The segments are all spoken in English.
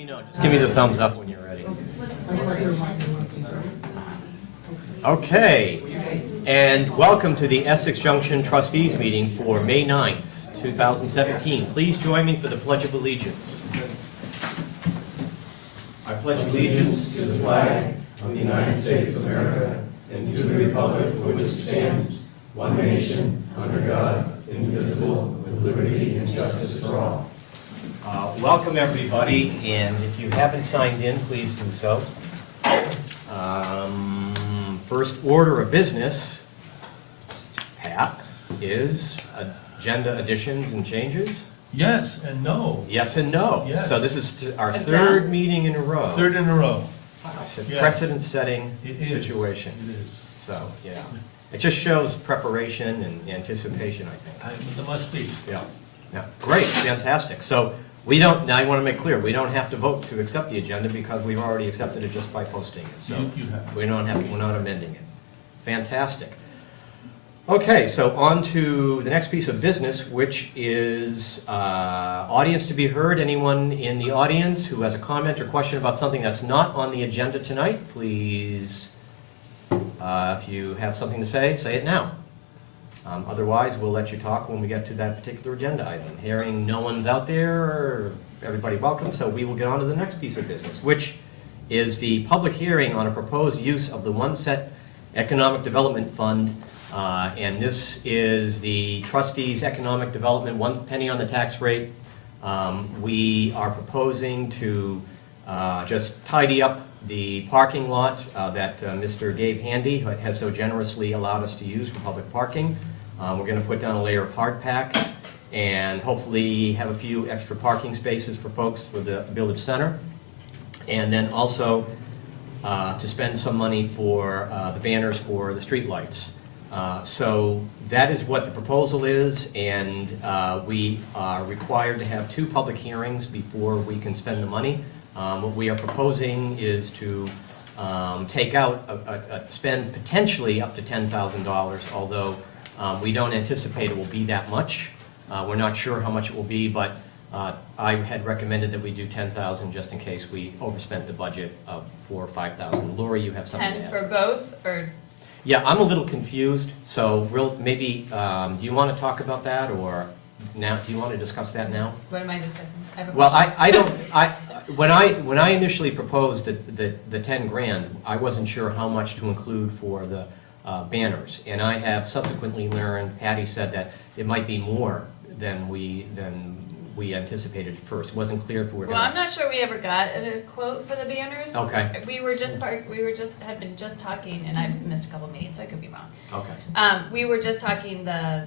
me know. Just give me the thumbs up when you're ready. Okay, and welcome to the Essex Junction Trustees meeting for May 9th, 2017. Please join me for the Pledge of Allegiance. I pledge allegiance to the flag of the United States of America and to the republic for which it stands, one nation, under God, indivisible, with liberty and justice for all. Welcome everybody, and if you haven't signed in, please do so. First order of business, Pat, is agenda additions and changes. Yes and no. Yes and no. Yes. So this is our third meeting in a row. Third in a row. It's a Yes. precedent-setting It is. situation. It is. So, yeah. It just shows preparation and anticipation, I think. There must be. Yeah. Yeah. Great, fantastic. So we don't, now I want to make clear, we don't have to vote to accept the agenda because we've already accepted it just by posting it. So You have. we're not amending it. Fantastic. Okay, so on to the next piece of business, which is audience to be heard. Anyone in the audience who has a comment or question about something that's not on the agenda tonight, please, if you have something to say it now. Otherwise, we'll let you talk when we get to that particular agenda item. Hearing no one's out there, everybody welcome, so we will get on to the next piece of business, which is the public hearing on a proposed use of the One-Set Economic Development Fund. And this is the Trustees Economic Development, 1 penny on the tax rate. We are proposing to just tidy up the parking lot that Mr. Gabe Handy has so generously allowed us to use for public parking. We're going to put down a layer of hard pack and hopefully have a few extra parking spaces for folks for the village center. And then also to spend some money for the banners for the street lights. So that is what the proposal is, and we are required to have 2 public hearings before we can spend the money. What we are proposing is to take out, spend potentially up to $10,000, although we don't anticipate it will be that much. We're not sure how much it will be, but I had recommended that we do $10,000 just in case we overspent the budget of $4,000 or $5,000. Lori, you have something to add? 10 for both, or? Yeah, I'm a little confused, so maybe, do you want to talk about that, or now, do you want to discuss that now? What am I discussing? I have a Well, question. when I initially proposed the 10 grand, I wasn't sure how much to include for the banners, and I have subsequently learned, Patty said that it might be more than we anticipated at first. It wasn't clear if we were Well, I'm not sure we ever got a quote for the banners. Okay. We had been just talking, and I've missed a couple meetings, so I could be wrong. Okay, We were just talking the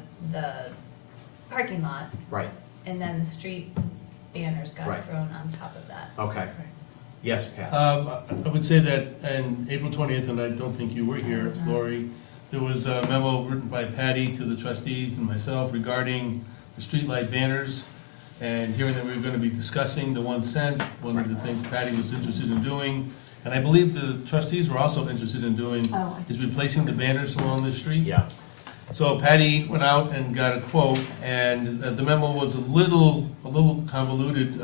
parking lot, right, and then the street banners got Right. thrown on top of that. okay. Yes, Pat? I would say that on April 20th, and I don't think you were here, Lori, there was a memo written by Patty to the trustees and myself regarding the streetlight banners, and hearing that we were going to be discussing the 1 cent, one of the things Patty was interested in doing, and I believe the trustees were also interested in doing, is replacing the banners along the street. Yeah. So Patty went out and got a quote, and the memo was a little convoluted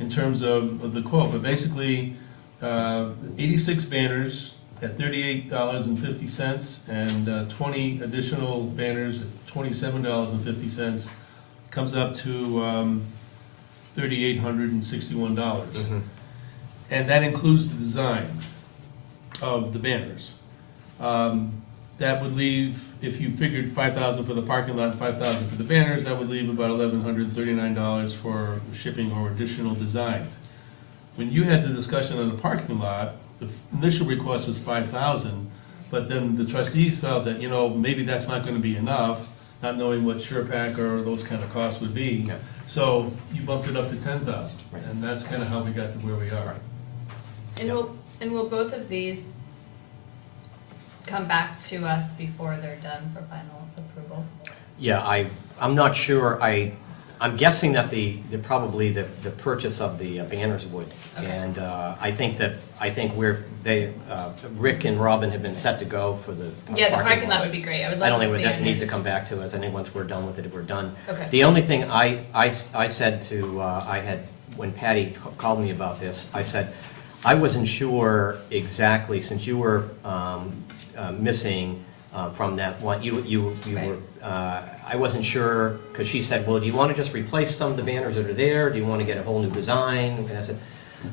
in terms of the quote, but basically 86 banners at $38.50 and 20 additional banners at $27.50 comes up to $3,861. Mm-hmm. And that includes the design of the banners. That would leave, if you figured $5,000 for the parking lot and $5,000 for the banners, that would leave about $1,139 for shipping or additional designs. When you had the discussion on the parking lot, the initial request was $5,000, but then the trustees felt that, maybe that's not going to be enough, not knowing what SurePack or those kind of costs would be. Yeah. So you bumped it up to $10,000, Right. and that's kind of how we got to where we are. And will both of these come back to us before they're done for final approval? Yeah, I'm not sure. I'm guessing that probably the purchase of the banners would. Okay. And I think Rick and Robin have been set to go for the Yeah, the parking lot would be great. I would I love don't the think that needs to banners. come back to us. I think once we're done with it, we're done. Okay. The only thing I said to, I had when Patty called me about this, I said, I wasn't sure exactly, since you were missing from that one, you were, I wasn't sure, because she said, well, do you want to just replace some of the banners that are there? Do you want to get a whole new design? And I said,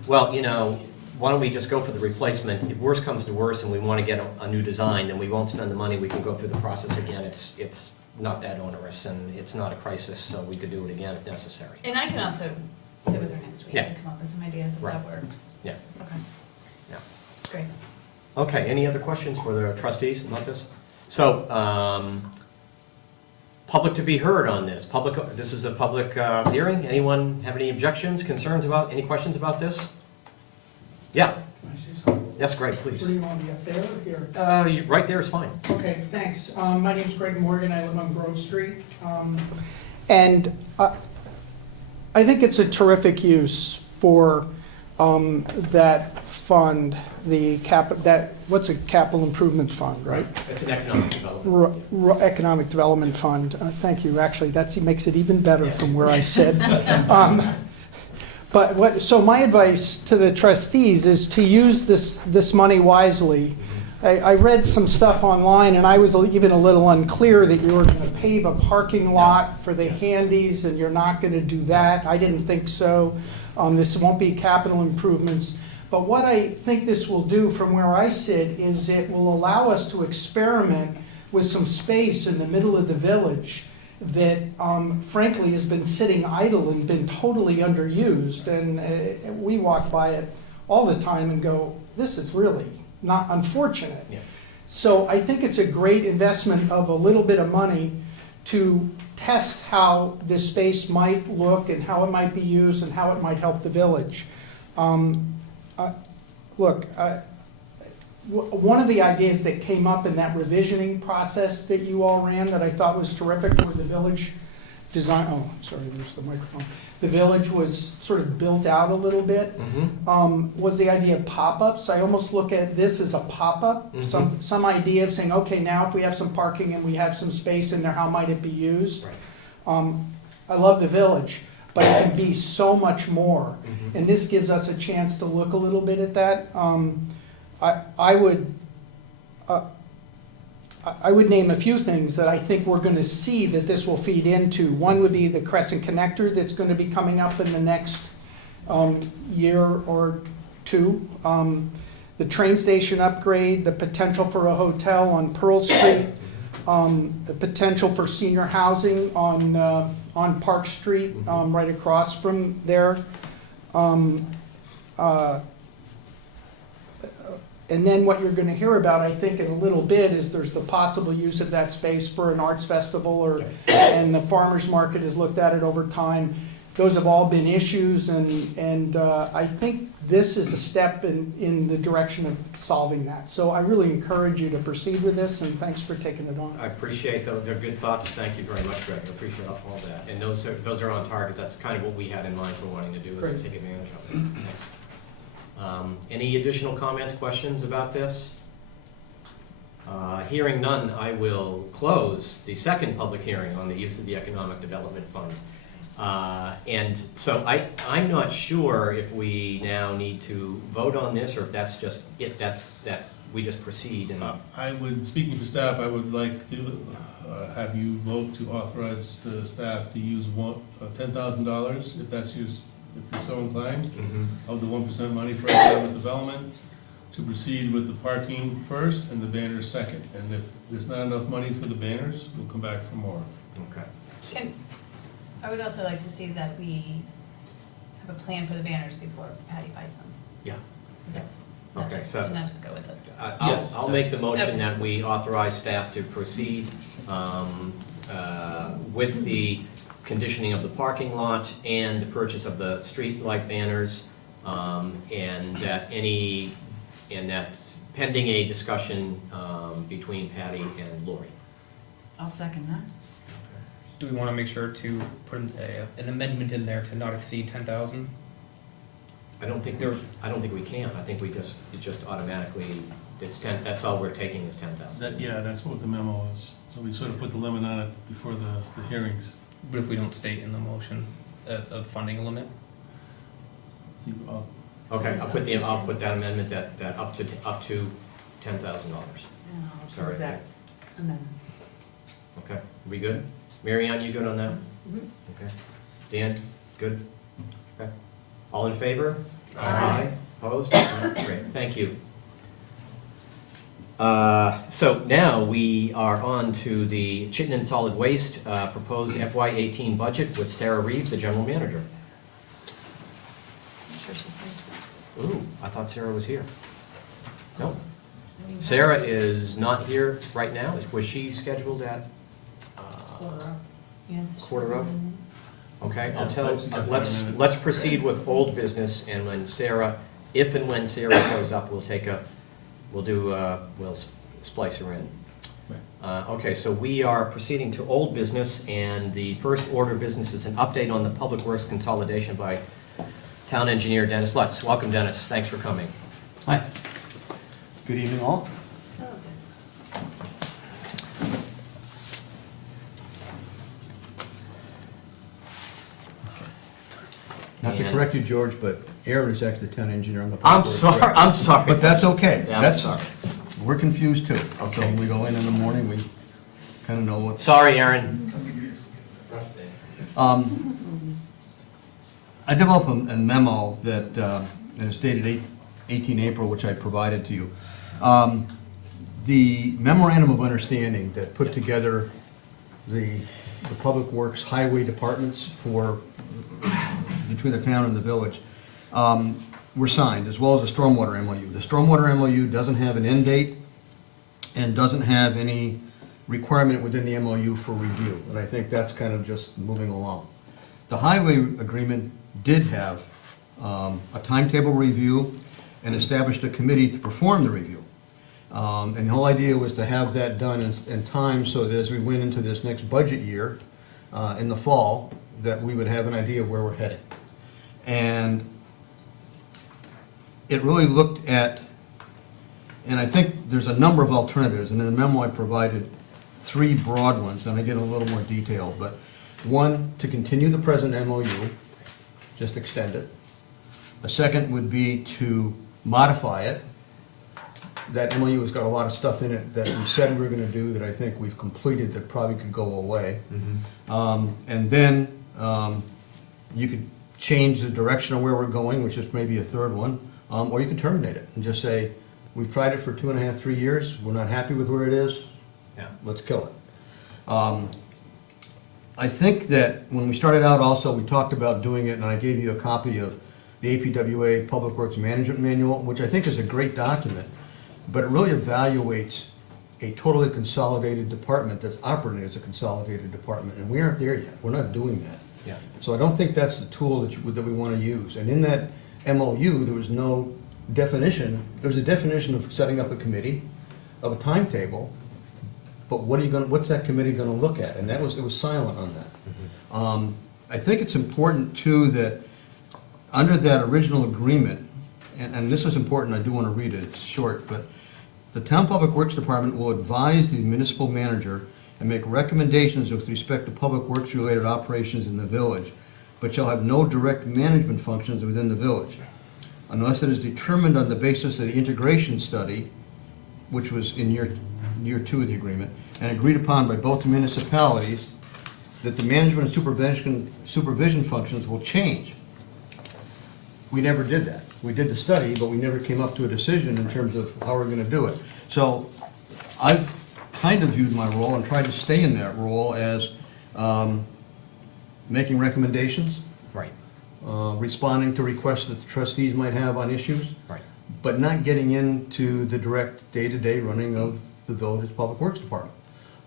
well, you know, why don't we just go for the replacement? If worse comes to worse and we want to get a new design, then we won't spend the money, we can go through the process again. It's not that onerous, and it's not a crisis, so we could do it again if necessary. And I can also sit with her next week Yeah. and come up with some ideas if Right. that works. Yeah. Okay, Yeah. great. Okay, any other questions for the trustees about this? So, public to be heard on this. This is a public hearing. Anyone have any objections, concerns about, any questions about this? Yeah, Can I say something? yes, Greg, Where please. do you want me, up there or here? Right there is fine. Okay, thanks. My name's Greg Morgan, I live on Grove Street. And I think it's a terrific use for that fund, what's a capital improvement fund, right? It's an economic development. Economic Development Fund. Thank you, actually, that makes it even better from where I said. So my advice to the trustees is to use this money wisely. I read some stuff online, and I was even a little unclear that you were going to pave a parking lot for the handies, and you're not going to do that. I didn't think so. This won't be capital improvements. But what I think this will do from where I sit is it will allow us to experiment with some space in the middle of the village that frankly has been sitting idle and been totally underused. And we walk by it all the time and go, this is really not unfortunate. Yeah. So I think it's a great investment of a little bit of money to test how this space might look and how it might be used and how it might help the village. One of the ideas that came up in that revisioning process that you all ran that I thought was terrific where the village design, oh, sorry, there's the microphone. The village was sort of built out a little bit, was the idea of pop-ups. I almost look at this as a pop-up, some idea of saying, okay, now if we have some parking and we have some space in there, how might it be used? Right. I love the village, but it can be so much more. And this gives us a chance to look a little bit at that. I would name a few things that I think we're going to see that this will feed into. One would be the Crescent Connector that's going to be coming up in the next year or two. The train station upgrade, the potential for a hotel on Pearl Street, the potential for senior housing on Park Street, right across from there. And then what you're going to hear about, I think, in a little bit is there's the possible use of that space for an arts festival, and the farmers market has looked at it over time. Those have all been issues, and I think this is a step in the direction of solving that. So I really encourage you to proceed with this, and thanks for taking it on. I appreciate those, they're good thoughts, thank you very much, Greg, I appreciate all that. And those are on target, that's kind of what we had in mind for wanting to do, is to Great. take advantage of it. Thanks. Any additional comments, questions about this? Hearing none, I will close the second public hearing on the use of the Economic Development Fund. And so I'm not sure if we now need to vote on this, or if that's just it, that we just proceed and. I would, speaking for staff, I would like to have you vote to authorize the staff to use $10,000, if that's used, if you're so inclined, of the 1% money for economic development, to proceed with the parking first and the banners second. And if there's not enough money for the banners, we'll come back for more. Okay. And I would also like to see that we have a plan for the banners before Patty buys them. Yeah. That's Okay, not just, so- not just go with it. Yes. I'll make the motion Okay. that we authorize staff to proceed with the conditioning of the parking lot and the purchase of the street light banners, and that's pending a discussion between Patty and Lori. I'll second that. Do we want to make sure to put an amendment in there to not exceed 10,000? I don't think we can. I think it just automatically, it's 10, that's all we're taking is 10,000. That's what the memo is. So we sort of put the limit on it before the hearings. But if we don't state in the motion a funding limit? Okay, I'll put that amendment, that up to $10,000. Sorry. That amendment. Okay, we good? Mary Ann, you good on that? Mhm. Okay. Dan, good? Okay. All in favor? Aye. Opposed? Great, thank you. So now we are on to the Chittenden Solid Waste proposed FY18 budget with Sarah Reeves, the general manager. I'm sure she's Ooh, I thought Sarah was here. No, Sarah is not here right now. Was she scheduled at? Yes. Quarter of? Okay, I'll Yeah, tell, she's got 5 let's minutes. proceed with old business, and when Sarah, if and when Sarah shows up, we'll splice her in. Okay, so we are proceeding to old business, and the first order of business is an update on the public works consolidation by town engineer Dennis Lutz. Welcome, Dennis, thanks for coming. Hi. Good evening, all. Oh, Dennis. Not to And- correct you, George, but Aaron is actually the town engineer on the. I'm public sorry, works. I'm sorry. But that's okay. Yeah, I'm That's, sorry. we're confused too. So Okay. when we go in the morning, we kind of know what's. Sorry, Aaron. I developed a memo that is dated 18 April, which I provided to you. The memorandum of understanding that put together the public works highway departments between the town and the village were signed, as well as the stormwater MOU. The stormwater MOU doesn't have an end date and doesn't have any requirement within the MOU for review, and I think that's kind of just moving along. The highway agreement did have a timetable review and established a committee to perform the review. And the whole idea was to have that done in time so that as we went into this next budget year in the fall, that we would have an idea of where we're heading. And it really looked at, and I think there's a number of alternatives, and in the memo I provided 3 broad ones, and I get a little more detail, but one, to continue the present MOU, just extend it. A second would be to modify it. That MOU has got a lot of stuff in it that we said we were gonna do that I think we've completed that probably could go away. And then you could change the direction of where we're going, which is maybe a third one, or you could terminate it and just say, we've tried it for 2.5, 3 years, we're not happy with where it is, Yeah. let's kill it. I think that when we started out also, we talked about doing it, and I gave you a copy of the APWA Public Works Management Manual, which I think is a great document, but it really evaluates a totally consolidated department that's operating as a consolidated department, and we aren't there yet. We're not doing that. Yeah. So I don't think that's the tool that we want to use. And in that MOU, there was no definition. There was a definition of setting up a committee, of a timetable, but what's that committee gonna look at? And it was silent on that. I think it's important too that under that original agreement, and this is important, I do want to read it, it's short, but the Town Public Works Department will advise the municipal manager and make recommendations with respect to public works related operations in the village, but shall have no direct management functions within the village, unless it is determined on the basis of the integration study, which was in year 2 of the agreement, and agreed upon by both the municipalities, that the management and supervision functions will change. We never did that. We did the study, but we never came up to a decision in terms of how we're gonna do it. So I've kind of viewed my role and tried to stay in that role as making recommendations, Right, responding to requests that the trustees might have on issues, right. but not getting into the direct day-to-day running of the village's public works department.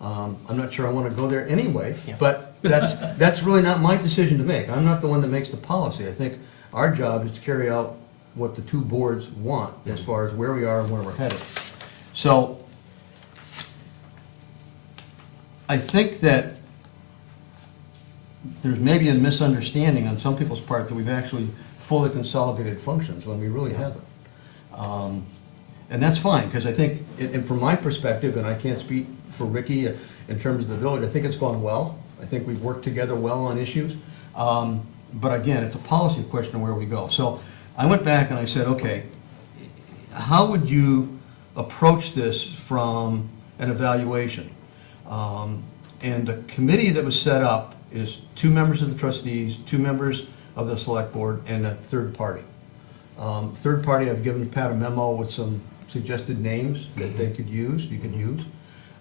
I'm not sure I want to go there anyway, Yeah. but that's really not my decision to make. I'm not the one that makes the policy. I think our job is to carry out what the 2 boards want as far as where we are and where we're headed. So I think that there's maybe a misunderstanding on some people's part that we've actually fully consolidated functions when we really haven't. And that's fine, because I think, and from my perspective, and I can't speak for Ricky in terms of the village, I think it's gone well. I think we've worked together well on issues. But again, it's a policy question of where we go. So I went back and I said, okay, how would you approach this from an evaluation? And the committee that was set up is 2 members of the trustees, 2 members of the select board, and a third party. Third party, I've given Pat a memo with some suggested names that they could use, you could use.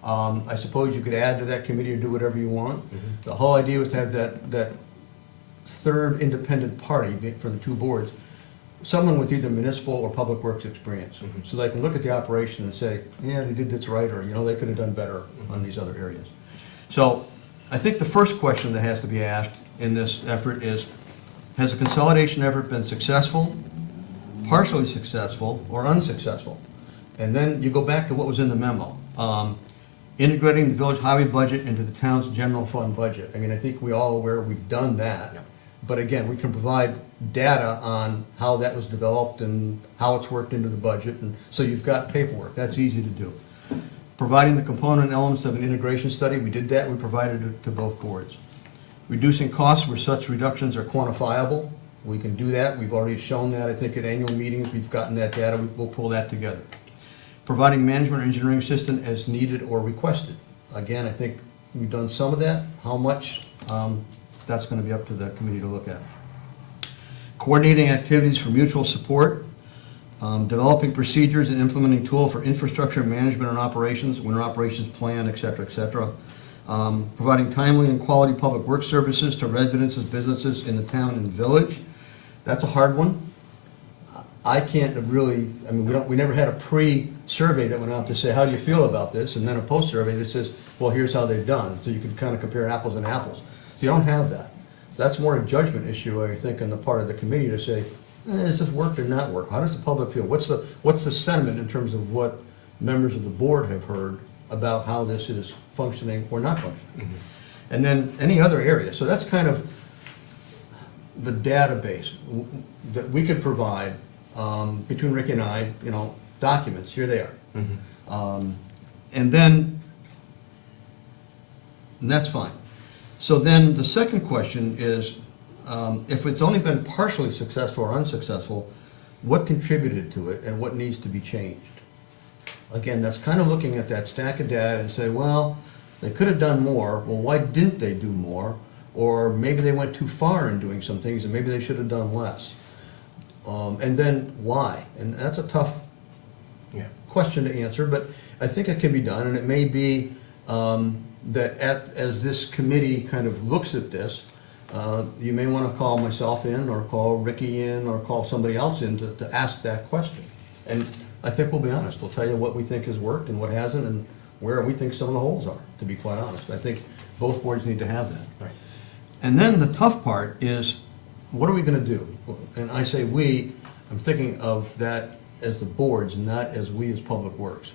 I suppose you could add to that committee or do whatever you want. The whole idea was to have that third independent party from the 2 boards, someone with either municipal or public works experience. So they can look at the operation and say, yeah, they did this right, or, you know, they could have done better on these other areas. So I think the first question that has to be asked in this effort is, has the consolidation effort been successful, partially successful, or unsuccessful? And then you go back to what was in the memo. Integrating the village highway budget into the town's general fund budget. I mean, I think we're all aware we've done that. Yep. But again, we can provide data on how that was developed and how it's worked into the budget, and so you've got paperwork, that's easy to do. Providing the component elements of an integration study, we did that, we provided it to both boards. Reducing costs where such reductions are quantifiable, we can do that, we've already shown that, I think at annual meetings, we've gotten that data, we'll pull that together. Providing management or engineering assistance as needed or requested. Again, I think we've done some of that, how much, that's gonna be up to the committee to look at. Coordinating activities for mutual support, developing procedures and implementing tool for infrastructure management and operations, winter operations plan, et cetera, et cetera. Providing timely and quality public works services to residences, businesses in the town and village. That's a hard one. I can't really, I mean, we never had a pre-survey that went out to say, how do you feel about this? And then a post-survey that says, well, here's how they've done. So you can kind of compare apples and apples. So you don't have that. That's more a judgment issue, I think, on the part of the committee to say, does this work or not work? How does the public feel? What's the sentiment in terms of what members of the board have heard about how this is functioning or not functioning? And then any other area. So that's kind of the database that we could provide between Rick and I, you know, documents, here they are. And then, and that's fine. So then the second question is, if it's only been partially successful or unsuccessful, what contributed to it and what needs to be changed? Again, that's kind of looking at that stack of data and say, well, they could have done more, well, why didn't they do more? Or maybe they went too far in doing some things and maybe they should have done less. And then why? And that's a tough question to answer, but I think it can be done, and it may be that as this committee kind of looks at this, you may want to call myself in, or call Ricky in, or call somebody else in to ask that question. And I think we'll be honest, we'll tell you what we think has worked and what hasn't, and where we think some of the holes are, to be quite honest. I think both boards need to have that. Right. And then the tough part is, what are we going to do? And I say we, I'm thinking of that as the boards, not as we as Public Works.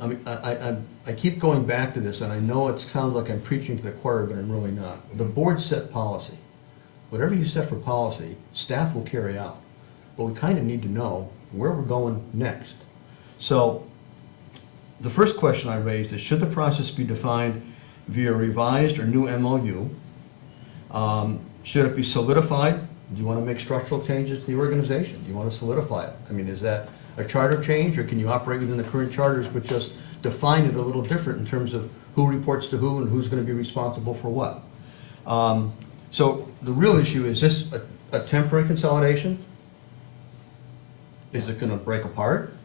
I mean, I keep going back to this, and I know it sounds like I'm preaching to the choir, but I'm really not. The board set policy. Whatever you set for policy, staff will carry out. But we kind of need to know where we're going next. So the first question I raised is, should the process be defined via revised or new MOU? Should it be solidified? Do you want to make structural changes to the organization? Do you want to solidify it? I mean, is that a charter change, or can you operate within the current charters but just define it a little different in terms of who reports to who and who's going to be responsible for what? So the real issue is this a temporary consolidation? Is it going to break apart?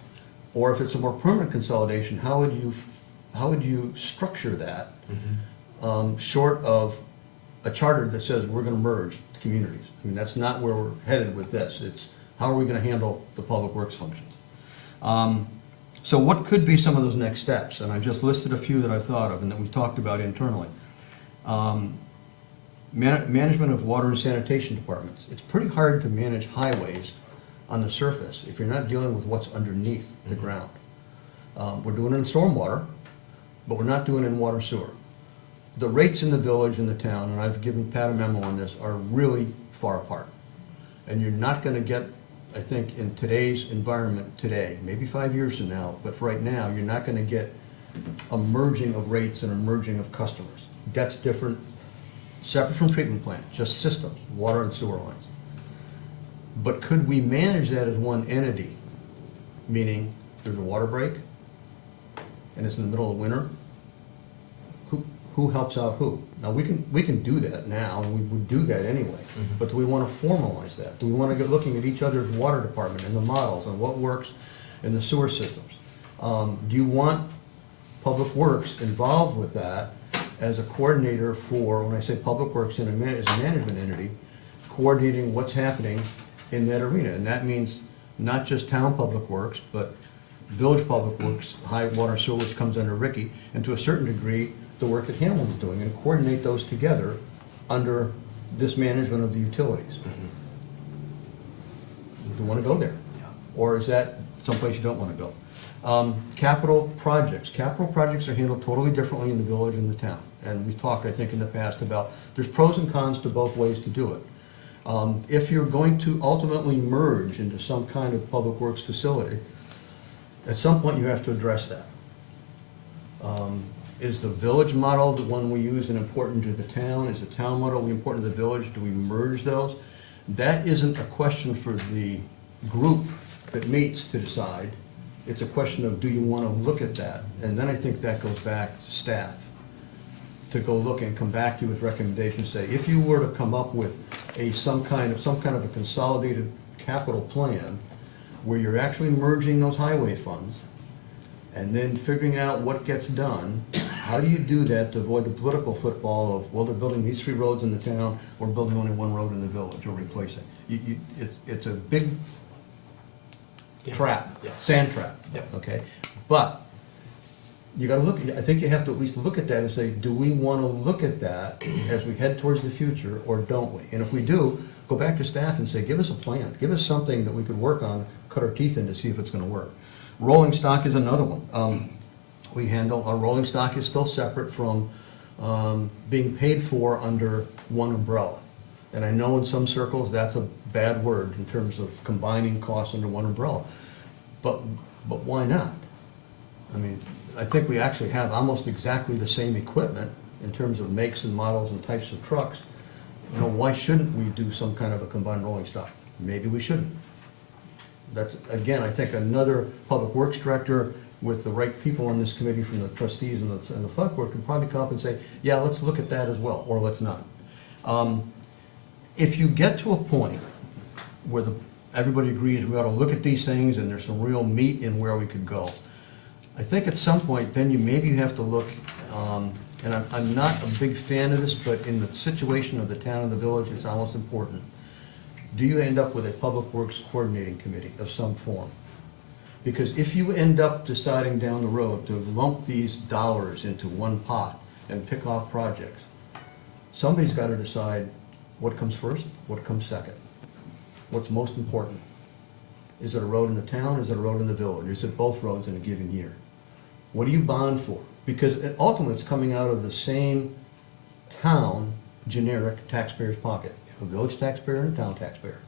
Or if it's a more permanent consolidation, how would you structure that short of a charter that says we're going to merge the communities? I mean, that's not where we're headed with this. It's how are we going to handle the public works functions? So what could be some of those next steps? And I've just listed a few that I've thought of and that we've talked about internally. Management of water and sanitation departments. It's pretty hard to manage highways on the surface if you're not dealing with what's underneath the ground. We're doing it in stormwater, but we're not doing it in water sewer. The rates in the village and the town, and I've given Pat a memo on this, are really far apart. And you're not going to get, I think, in today's environment today, maybe 5 years from now, but for right now, you're not going to get a merging of rates and a merging of customers. That's different, separate from treatment plants, just systems, water and sewer lines. But could we manage that as one entity? Meaning, there's a water break, and it's in the middle of winter, who helps out who? Now, we can do that now, and we would do that anyway, but do we want to formalize that? Do we want to get looking at each other's water department and the models and what works in the sewer systems? Do you want Public Works involved with that as a coordinator for, when I say Public Works as a management entity, coordinating what's happening in that arena? And that means not just town Public Works, but village Public Works, high water sewer, which comes under Ricky, and to a certain degree, the work that Hamlin's doing, and coordinate those together under this management of the utilities. Do you want to go there? Or is that someplace you don't want to go? Capital projects. Capital projects are handled totally differently in the village and the town. And we've talked, I think, in the past about, there's pros and cons to both ways to do it. If you're going to ultimately merge into some kind of public works facility, at some point you have to address that. Is the village model the one we use and important to the town? Is the town model important to the village? Do we merge those? That isn't a question for the group that meets to decide. It's a question of, do you want to look at that? And then I think that goes back to staff to go look and come back to you with recommendations. Say, if you were to come up with some kind of a consolidated capital plan where you're actually merging those highway funds and then figuring out what gets done, how do you do that to avoid the political football of, well, they're building these 3 roads in the town, we're building only 1 road in the village, or replacing. It's a big trap, Yeah. sand trap, Yeah. okay? But you gotta look, I think you have to at least look at that and say, do we wanna look at that as we head towards the future, or don't we? And if we do, go back to staff and say, give us a plan, give us something that we could work on, cut our teeth in to see if it's gonna work. Rolling stock is another one. We handle, our rolling stock is still separate from being paid for under one umbrella. And I know in some circles that's a bad word in terms of combining costs under one umbrella. But why not? I mean, I think we actually have almost exactly the same equipment in terms of makes and models and types of trucks. You know, why shouldn't we do some kind of a combined rolling stock? Maybe we shouldn't. That's, again, I think another public works director with the right people on this committee from the trustees and the select board could probably come up and say, yeah, let's look at that as well, or let's not. If you get to a point where everybody agrees we ought to look at these things and there's some real meat in where we could go, I think at some point, then maybe you have to look, and I'm not a big fan of this, but in the situation of the town and the village, it's almost important. Do you end up with a public works coordinating committee of some form? Because if you end up deciding down the road to lump these dollars into one pot and pick off projects, somebody's got to decide what comes first, what comes second, what's most important. Is it a road in the town, is it a road in the village, is it both roads in a given year? What do you bond for? Because ultimately it's coming out of the same town generic taxpayer's pocket, a village taxpayer and a town taxpayer.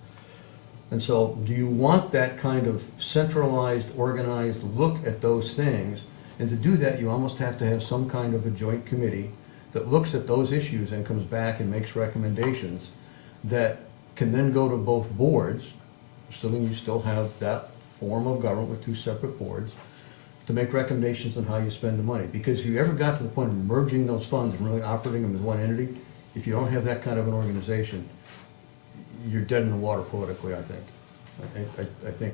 And so, do you want that kind of centralized, organized look at those things? And to do that, you almost have to have some kind of a joint committee that looks at those issues and comes back and makes recommendations that can then go to both boards, assuming you still have that form of government with 2 separate boards, to make recommendations on how you spend the money. Because if you ever got to the point of merging those funds and really operating them as one entity, if you don't have that kind of an organization, you're dead in the water politically, I think. I think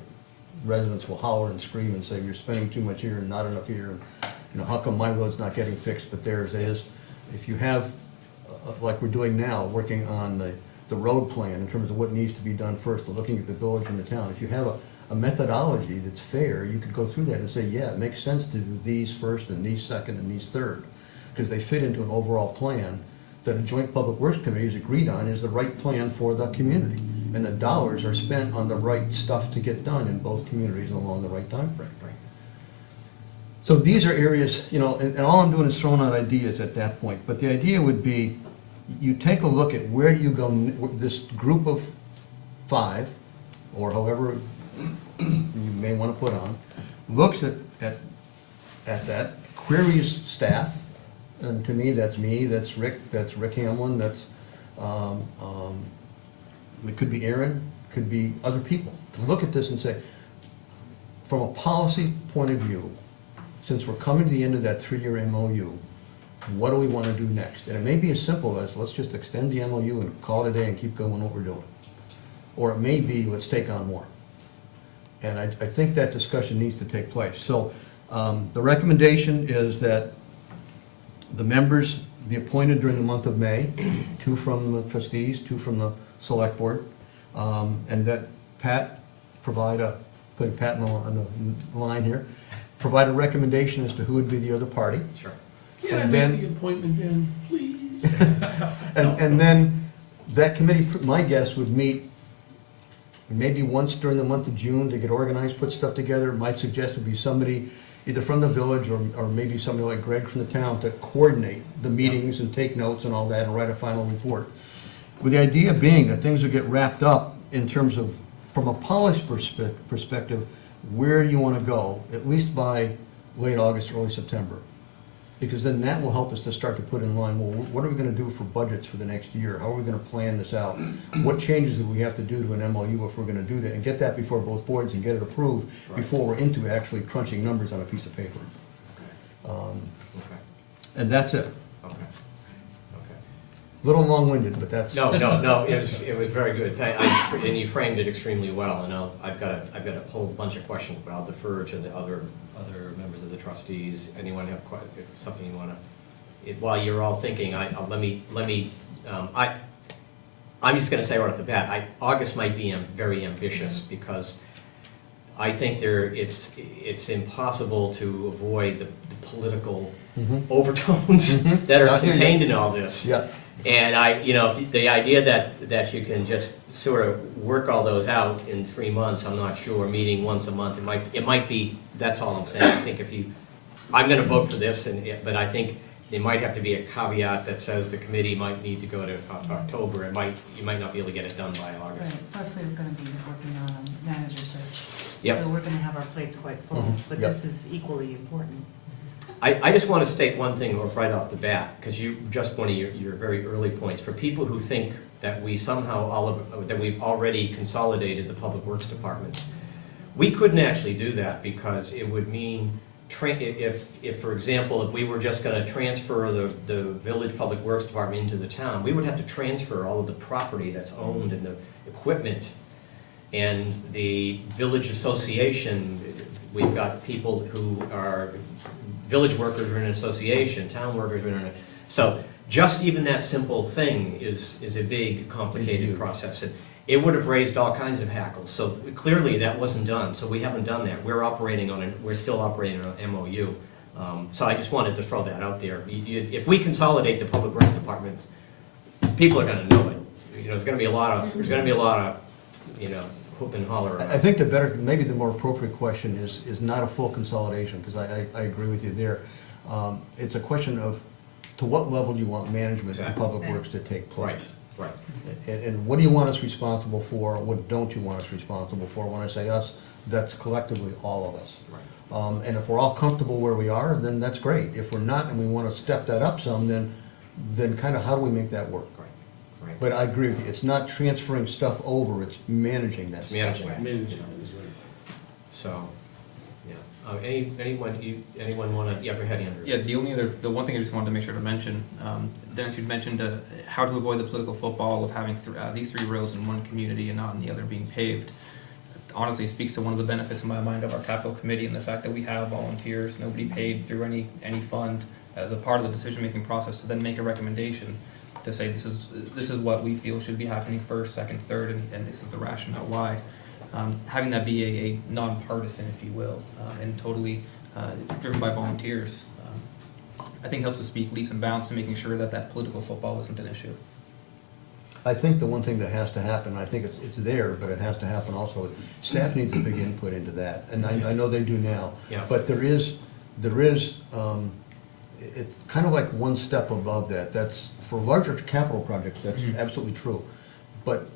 residents will holler and scream and say, you're spending too much here and not enough here, and, you know, how come my road's not getting fixed, but theirs is? If you have, like we're doing now, working on the road plan in terms of what needs to be done first, looking at the village and the town, if you have a methodology that's fair, you could go through that and say, yeah, it makes sense to do these first and these second and these third, because they fit into an overall plan that a joint public works committee has agreed on is the right plan for the community. And the dollars are spent on the right stuff to get done in both communities along the right time frame. So these are areas, you know, and all I'm doing is throwing out ideas at that point. But the idea would be, you take a look at where do you go, this group of 5, or however you may want to put on, looks at that, queries staff, and to me, that's me, that's Rick Hamlin, that's it could be Aaron, could be other people, to look at this and say, from a policy point of view, since we're coming to the end of that 3-year MOU, what do we want to do next? And it may be as simple as, let's just extend the MOU and call it a day and keep going what we're doing. Or it may be, let's take on more. And I think that discussion needs to take place. So the recommendation is that the members be appointed during the month of May, 2 from the trustees, 2 from the select board, and that Pat provide a, put Pat on the line here, provide a recommendation as to who would be the other party. Sure. Can I And make then- the appointment then, please? And then that committee, my guess, would meet maybe once during the month of June to get organized, put stuff together. My suggestion would be somebody either from the village or maybe somebody like Greg from the town to coordinate the meetings and take notes and all that and write a final report. With the idea being that things will get wrapped up in terms of, from a policy perspective, where do you want to go, at least by late August, early September? Because then that will help us to start to put in line, well, what are we going to do for budgets for the next year? How are we going to plan this out? What changes do we have to do to an MOU if we're going to do that? And get that before both boards and get it approved Right. before we're into actually crunching numbers on a piece of paper. Okay. And that's it. Okay. Okay. Little long-winded, but that's. No, it was very good. And you framed it extremely well, and I've got a whole bunch of questions, but I'll defer to the other members of the trustees. Anyone have something you want to, while you're all thinking, I'm just gonna say right off the bat, August might be very ambitious, because I think it's impossible to avoid the political Mhm. overtones Mhm. that are I hear you. contained in all this. Yeah. And the idea that you can just sort of work all those out in 3 months, I'm not sure, meeting once a month, it might be, that's all I'm saying. I think I'm gonna vote for this, but I think there might have to be a caveat that says the committee might need to go to October. You might not be able to get it done by August. Right, plus we're gonna be working on a manager search. Yep. So we're gonna have our plates quite full, Mhm, but yep. this is equally important. I just want to state one thing right off the bat, because just one of your very early points. For people who think that we somehow, that we've already consolidated the public works departments, we couldn't actually do that, because it would mean, if, for example, if we were just going to transfer the village public works department into the town, we would have to transfer all of the property that's owned and the equipment and the village association. We've got people who are, village workers are in an association, town workers are in a, so just even that simple thing is a big, complicated Huge. process. And it would have raised all kinds of hackles. So clearly that wasn't done, so we haven't done that. We're still operating on an MOU. So I just wanted to throw that out there. If we consolidate the public works department, people are gonna know it. There's gonna be a lot of, hoop and holler. I think the better, maybe the more appropriate question is not a full consolidation, because I agree with you there. It's a question of, to what level do you want management in Exactly. public works to take place? Right. And what do you want us responsible for, what don't you want us responsible for? When I say us, that's collectively all of us. Right. And if we're all comfortable where we are, then that's great. If we're not, and we want to step that up some, then kind of how do we make that work? Right. But I agree with you, it's not transferring stuff over, it's managing that It's stuff. managing it. Managing is right. So, yeah. Anyone want to, yeah, go ahead, Andrew. Yeah, the one thing I just wanted to make sure to mention, Dennis, you'd mentioned how to avoid the political football of having these 3 roads in one community and not in the other being paved. Honestly, it speaks to one of the benefits in my mind of our capital committee and the fact that we have volunteers, nobody paid through any fund as a part of the decision-making process to then make a recommendation to say this is what we feel should be happening first, second, third, and this is the rationale why. Having that be a nonpartisan, if you will, and totally driven by volunteers, I think helps us speak leaps and bounds to making sure that political football isn't an issue. I think the one thing that has to happen, I think it's there, but it has to happen also, staff needs a big input into that, and I know they do now. Yeah. But there is, it's kind of like one step above that. That's, for larger capital projects, that's Mhm. absolutely true. But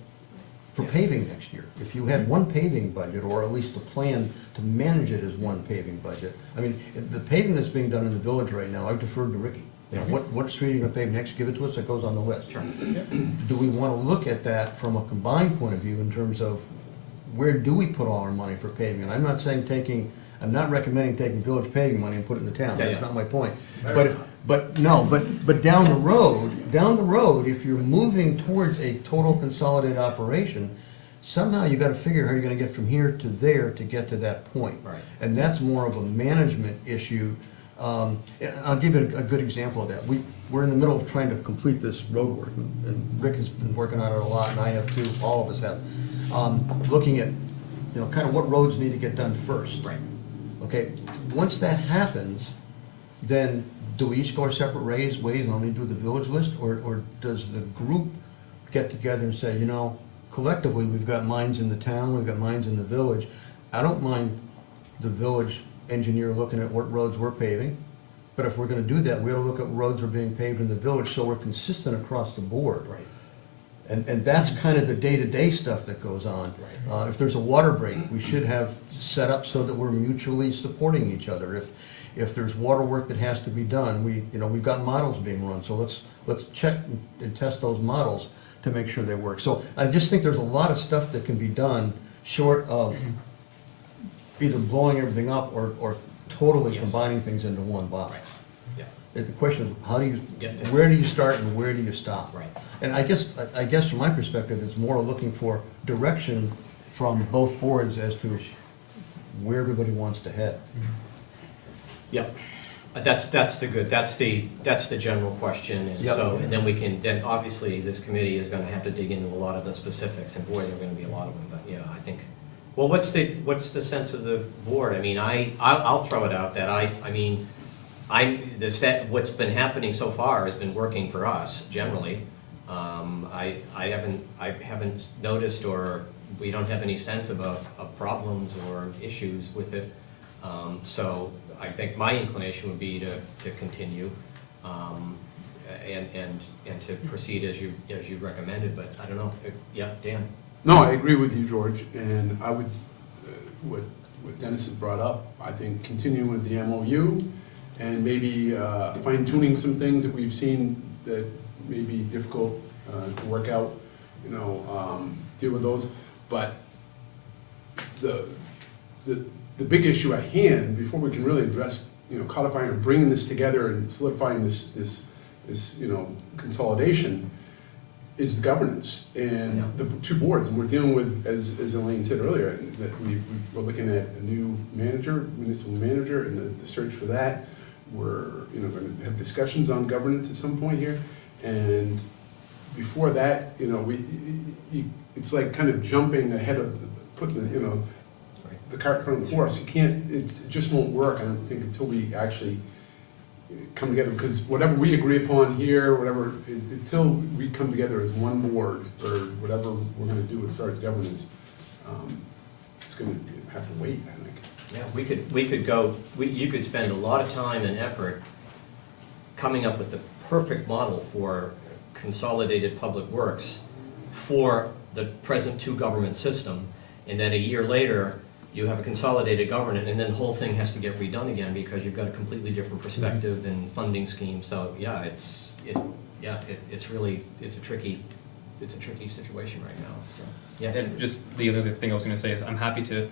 for paving next year, if you had one paving budget, or at least a plan to manage it as one paving budget, I mean, the paving that's being done in the village right now, I've deferred to Ricky. You know, what street are you gonna pave next, give it to us, it goes on the list. Sure. Do we wanna look at that from a combined point of view in terms of where do we put all our money for paving? And I'm not saying I'm not recommending taking village paving money and put it in the town, Yeah, that's yeah. not my point. But down the road, if you're moving towards a total consolidated operation, somehow you gotta figure how you're gonna get from here to there to get to that point. Right. And that's more of a management issue. I'll give you a good example of that. We're in the middle of trying to complete this road work, and Rick has been working on it a lot, and I have too, all of us have. Looking at, kind of what roads need to get done first. Right. Okay, once that happens, then do we each go our separate ways and only do the village list? Or does the group get together and say, collectively, we've got mines in the town, we've got mines in the village. I don't mind the village engineer looking at what roads we're paving, but if we're gonna do that, we ought to look at roads that are being paved in the village, so we're consistent across the board. Right. And that's kind of the day-to-day stuff that goes on. If there's a water break, we should have set up so that we're mutually supporting each other. If there's water work that has to be done, we've got models being run, so let's check and test those models to make sure they work. So I just think there's a lot of stuff that can be done short of either blowing everything up or totally Yes. combining things into one box. Right. Yeah. The question is, Yeah, that's- where do you start and where do you stop? Right. And I guess from my perspective, it's more looking for direction from both boards as to where everybody wants to head. Yep. That's the general question, and Yep. so, and then obviously, this committee is gonna have to dig into a lot of the specifics, and boy, there are gonna be a lot of them, but yeah, I think, well, what's the sense of the board? I mean, I'll throw it out that what's been happening so far has been working for us generally. I haven't noticed, or we don't have any sense of problems or issues with it. So I think my inclination would be to continue, and to proceed as you recommended, but I don't know, yeah, Dan? No, I agree with you, George, and I would, what Dennis has brought up, I think continuing with the MOU and maybe fine tuning some things that we've seen that may be difficult to work out, deal with those. But the big issue at hand, before we can really address, codifying and bringing this together and solidifying this consolidation, is the governance and Yeah. the two boards. And we're dealing with, as Elaine said earlier, that we're looking at a new manager, municipal manager, and the search for that. We're, going to have discussions on governance at some point here. And before that, it's like kind of jumping ahead of, putting the cart in front of the horse. You can't, it just won't work, I don't think, until we actually come together, because whatever we agree upon here, until we come together as one board, or whatever we're gonna do as far as governance, it's gonna have to wait, I think. Yeah, you could spend a lot of time and effort coming up with the perfect model for consolidated public works for the present two-government system, and then a year later, you have a consolidated government, and then the whole thing has to get redone again because you've got a completely different perspective and funding scheme. So yeah, it's a tricky situation right now. So yeah. And just the other thing I was gonna say is I'm happy to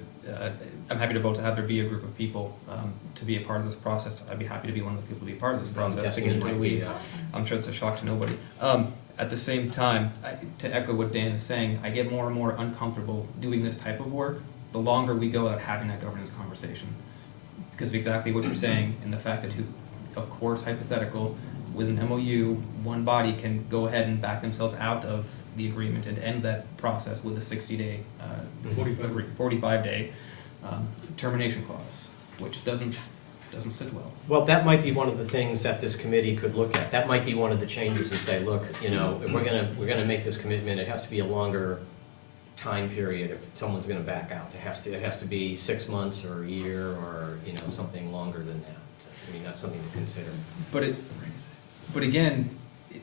vote to have there be a group of people to be a part of this process. I'd be happy to be one of the people to be a part of this process. guessing to get it into the might be, weeds. I'm sure it's a shock to nobody. At the same time, to echo what Dan is saying, I get more and more uncomfortable doing this type of work the longer we go without having that governance conversation. Because of exactly what you're saying, and the fact that, of course, hypothetical, with an MOU, one body can go ahead and back themselves out of the agreement and end that process with a 60-day, 45-day termination clause, which doesn't sit well. Well, that might be one of the things that this committee could look at. That might be one of the changes and say, look, if we're gonna make this commitment, it has to be a longer time period if someone's gonna back out. It has to be 6 months or a year or, something longer than that. I mean, that's something to consider. But again,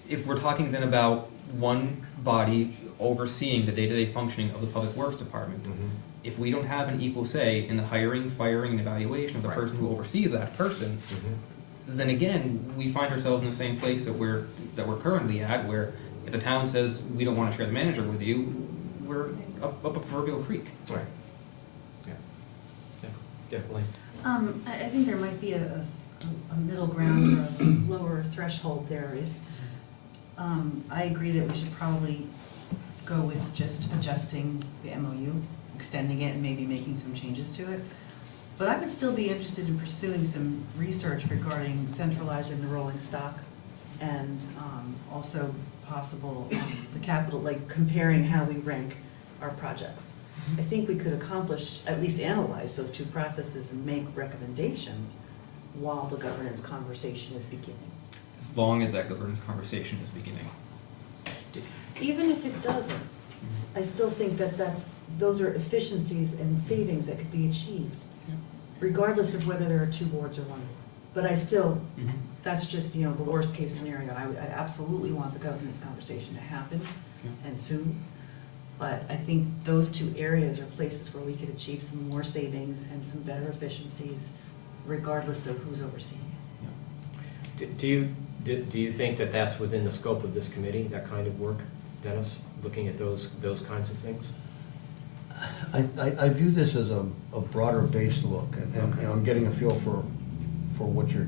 if we're talking then about one body overseeing the day-to-day functioning of the Public Works Department, if we don't have an equal say in the hiring, firing, and evaluation of the Right. person who oversees that person, then again, we find ourselves in the same place that we're currently at, where if the town says we don't want to share the manager with you, we're up a proverbial creek. Right. Yeah. Yeah, definitely. I think there might be a middle ground or a lower threshold there. If, I agree that we should probably go with just adjusting the MOU, extending it and maybe making some changes to it. But I would still be interested in pursuing some research regarding centralizing the rolling stock and also possible, the capital, like comparing how we rank our projects. I think we could accomplish, at least analyze those two processes and make recommendations while the governance conversation is beginning. As long as that governance conversation is beginning. Even if it doesn't, I still think that those are efficiencies and savings that could be achieved, regardless of whether there are two boards or one board. But I still, that's just, the worst case scenario. I absolutely want the governance conversation to happen and soon. But I think those two areas are places where we could achieve some more savings and some better efficiencies, regardless of who's overseeing it. Do you think that that's within the scope of this committee, that kind of work, Dennis, looking at those kinds of things? I view this as a broader based look, and I'm getting a feel for what you're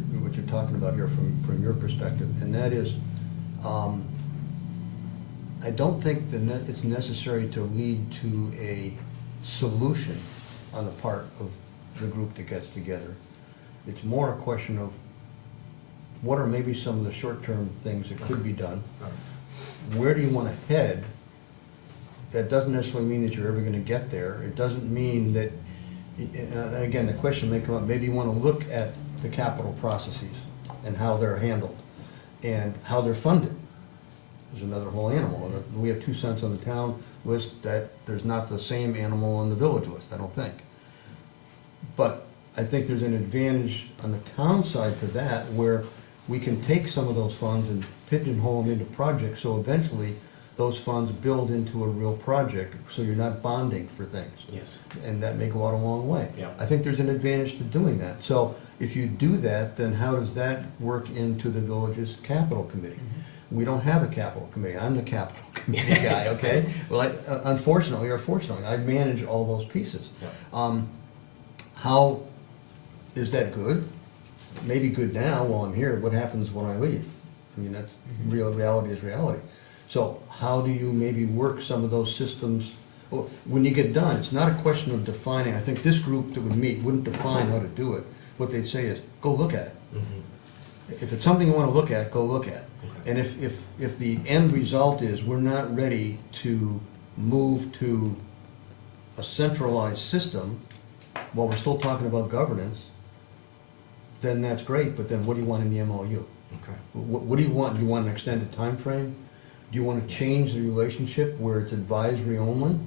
talking about here from your perspective, and that is, I don't think it's necessary to lead to a solution on the part of the group that gets together. It's more a question of what are maybe some of the short-term things that could be done. Where do you want to head? That doesn't necessarily mean that you're ever going to get there. It doesn't mean that, and again, the question may come up, maybe you want to look at the capital processes and how they're handled and how they're funded. There's another whole animal. We have 2 cents on the town list, that there's not the same animal on the village list, I don't think. But I think there's an advantage on the town side to that, where we can take some of those funds and pigeonhole them into projects, so eventually those funds build into a real project, so you're not bonding for things. Yes. And that may go out a long way. Yeah. I think there's an advantage to doing that. So if you do that, then how does that work into the village's capital committee? We don't have a capital committee. I'm the capital committee guy, okay? Well, unfortunately or fortunately, I manage all those pieces. Yeah. How is that good? Maybe good now while I'm here. What happens when I leave? I mean, that's reality is reality. So how do you maybe work some of those systems? Well, when you get done, it's not a question of defining. I think this group that would meet wouldn't define how to do it. What they'd say is, go look at it. If it's something you want to look at, go look at it. And if the end result is we're not ready to move to a centralized system while we're still talking about governance, then that's great, but then what do you want in the MOU? Okay. What do you want? Do you want an extended time frame? Do you want to change the relationship where it's advisory only?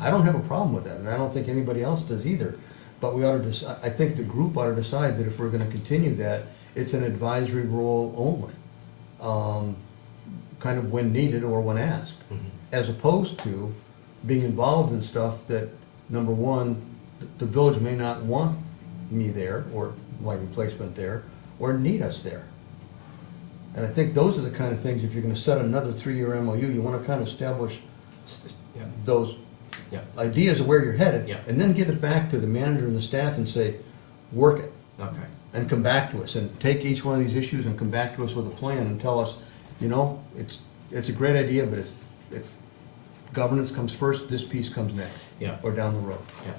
I don't have a problem with that, and I don't think anybody else does either. But we ought to I think the group ought to decide that if we're going to continue that, it's an advisory role only, kind of when needed or when asked, as opposed to being involved in stuff that, number one, the village may not want me there, or my replacement there, or need us there. And I think those are the kind of things, if you're gonna set another 3-year MOU, you wanna kind of establish Yeah. those Yeah. ideas of where you're headed, Yeah. and then give it back to the manager and the staff and say, work it, Okay. and come back to us, and take each one of these issues and come back to us with a plan and tell us, it's a great idea, but governance comes first, this piece comes next, Yeah. or down the road. Yeah.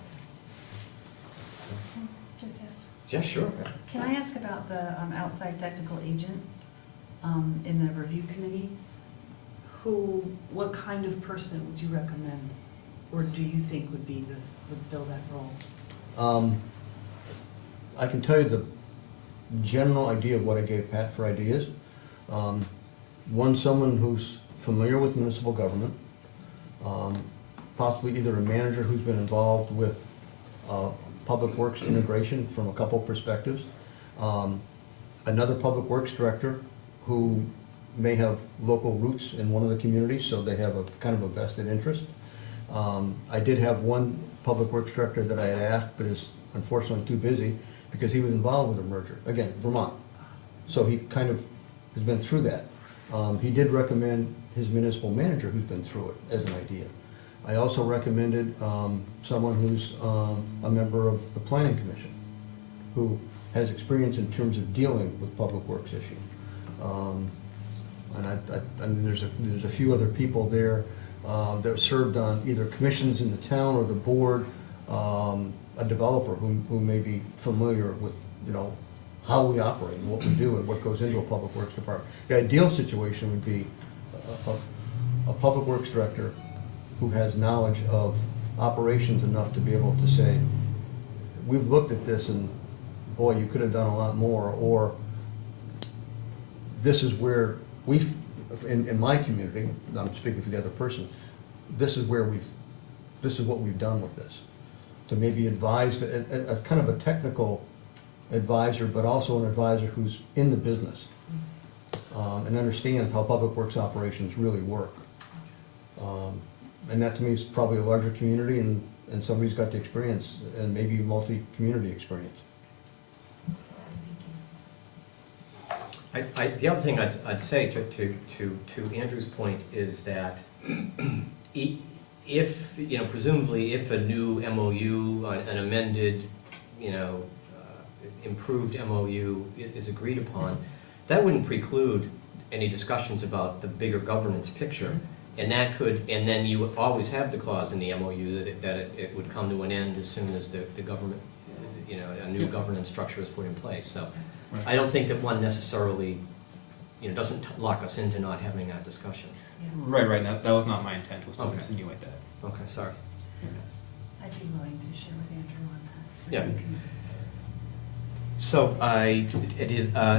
Just ask. Yeah, sure. Can I ask about the outside technical agent in the review committee? What kind of person would you recommend, or do you think would fill that role? I can tell you the general idea of what I gave Pat for ideas. Someone who's familiar with municipal government, possibly either a manager who's been involved with public works integration from a couple perspectives, another public works director who may have local roots in one of the communities, so they have a kind of a vested interest. I did have one public works director that I had asked, but is unfortunately too busy because he was involved with a merger. Again, Vermont. So he kind of has been through that. He did recommend his municipal manager who's been through it as an idea. I also recommended someone who's a member of the planning commission, who has experience in terms of dealing with public works issues. And I mean, there's a few other people there that served on either commissions in the town or the board, a developer who may be familiar with, you know, how we operate and what we do and what goes into a public works department. The ideal situation would be a public works director who has knowledge of operations enough to be able to say, we've looked at this and boy, you could have done a lot more, or this is where we've, in my community, I'm speaking for the other person, this is what we've done with this. To maybe advise, a kind of a technical advisor, but also an advisor who's in the business and understands how public works operations really work. And that to me is probably a larger community and somebody who's got the experience and maybe multi-community experience. The other thing I'd say to Andrew's point is that if, you know, presumably if a new MOU, an amended, you know, improved MOU is agreed upon, that wouldn't preclude any discussions about the bigger governance picture. And that could, and then you always have the clause in the MOU that it would come to an end as soon as the government, you know, a new governance structure is put in place. So Right. I don't think that one necessarily, you know, doesn't lock us into not having that discussion. Right, that was not my intent, was to Okay. insinuate that. Okay, sorry. I'd be willing to share with Andrew on that. Yeah. So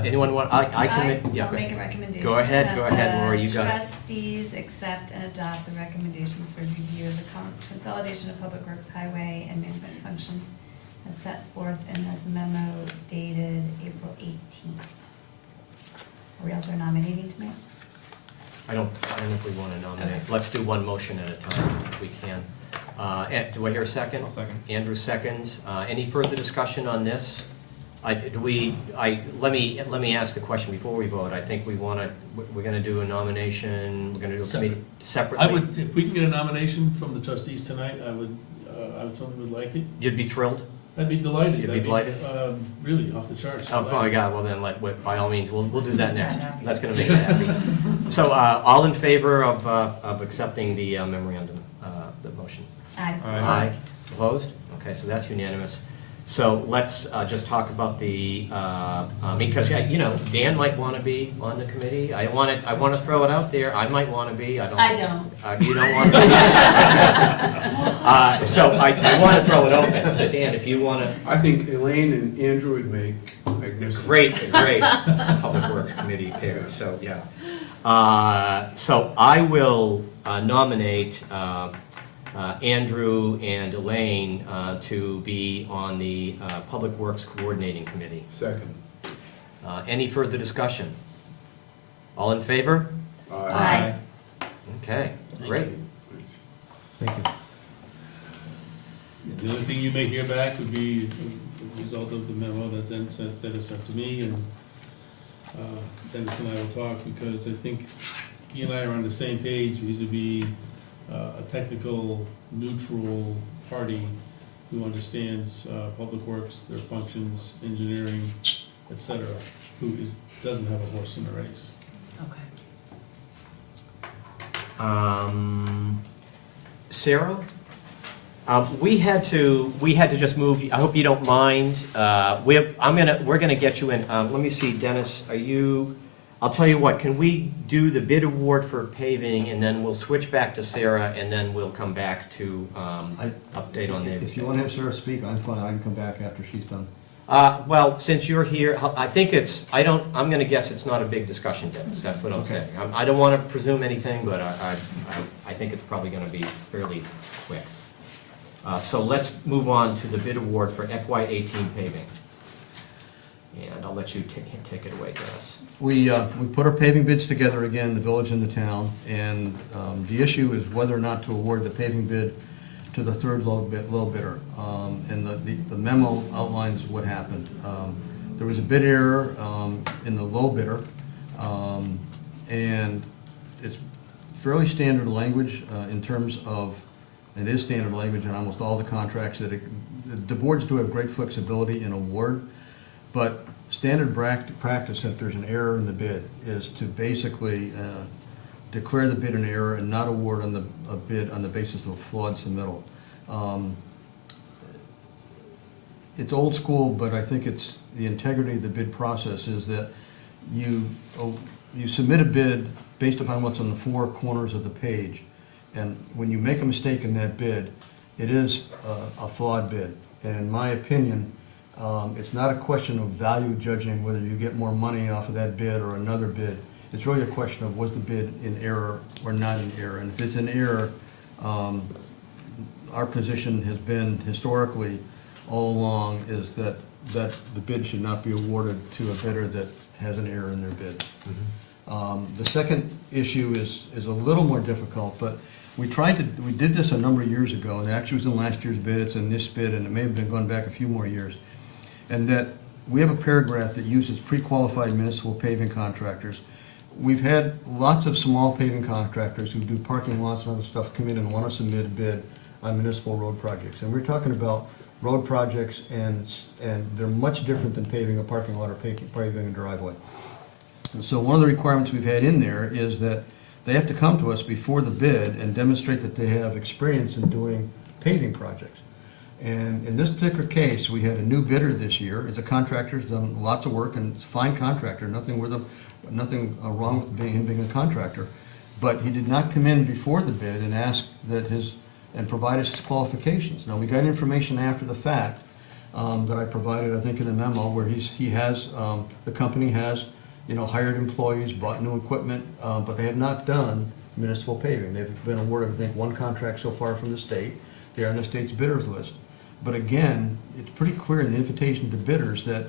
anyone want, I can make, yeah. I'll make a recommendation. Go ahead, that Laura, you got it. the trustees accept and adopt the recommendations for review of the consolidation of public works, highway, and management functions as set forth in this memo dated April 18th. Are we also nominating tonight? I don't know if we want to nominate. Let's do one motion at a time if we can. Do I hear a second? I'll second. Andrew seconds. Any further discussion on this? Let me ask the question before we vote. I think we're gonna do a nomination, we're gonna do a committee separately. I would, if we can get a nomination from the trustees tonight, I certainly would like it. You'd be thrilled? I'd be delighted. You'd be I'd delighted? Really, off the charts. Oh my delighted. God, well then, by all means, we'll do that next. That's gonna make it happy. So, all in favor of accepting the memorandum, the motion? Aye. Aye. Opposed? Okay, so that's unanimous. So let's just talk about the, because, you know, Dan might want to be on the committee. I want to throw it out there. I might want to be. I don't. You don't want to be? So I want to throw it open. So Dan, if you want to. I think Elaine and Andrew would make magnificent. Great Public Works Committee pair, so, yeah. So I will nominate Andrew and Elaine to be on the Public Works Coordinating Committee. Second. Any further discussion? All in favor? Aye. Okay, Thank great. you. Thank you. The only thing you may hear back would be a result of the memo that is sent to me, and Dennis and I will talk, because I think he and I are on the same page vis-a-vis a technical, neutral party who understands public works, their functions, engineering, et cetera, doesn't have a horse in the race. Okay. Sarah? We had to just move, I hope you don't mind. We're gonna get you in, let me see, Dennis, I'll tell you what, can we do the bid award for paving, and then we'll switch back to Sarah, and then we'll come back to update on the. If you want to have Sarah speak, I'm fine, I can come back after she's done. Well, since you're here, I think I'm gonna guess it's not a big discussion, Dennis, that's what I'm Okay. saying. I don't wanna presume anything, but I think it's probably gonna be fairly quick. So let's move on to the bid award for FY18 paving. And I'll let you take it away, Dennis. We put our paving bids together again, the village and the town, and the issue is whether or not to award the paving bid to the third low bidder. And the memo outlines what happened. There was a bid error in the low bidder, and it's fairly standard language in terms of, it is standard language in almost all the contracts, that the boards do have great flexibility in award, but standard practice, if there's an error in the bid, is to basically declare the bid an error and not award on a bid on the basis of a flawed submittal. It's old school, but I think it's the integrity of the bid process is that you submit a bid based upon what's on the four corners of the page, and when you make a mistake in that bid, it is a flawed bid. And in my opinion, it's not a question of value judging whether you get more money off of that bid or another bid. It's really a question of was the bid in error or not in error. And if it's in error, our position has been historically all along is that the bid should not be awarded to a bidder that has an error in their bid. The second issue is a little more difficult, but we did this a number of years ago, and it actually was in last year's bid, it's in this bid, and it may have been going back a few more years. And that we have a paragraph that uses pre-qualified municipal paving contractors. We've had lots of small paving contractors who do parking lots and other stuff come in and want to submit a bid on municipal road projects. And we're talking about road projects, and they're much different than paving a parking lot or paving a driveway. And so one of the requirements we've had in there is that they have to come to us before the bid and demonstrate that they have experience in doing paving projects. And in this particular case, we had a new bidder this year. It's a contractor, who's done lots of work, and it's a fine contractor, nothing wrong with him being a contractor. But he did not come in before the bid and ask and provide us his qualifications. Now, we got information after the fact that I provided, I think, in a memo where the company has, hired employees, bought new equipment, but they have not done municipal paving. They've been awarded, I think, one contract so far from the state. They're on the state's bidders list. But again, it's pretty clear in the invitation to bidders that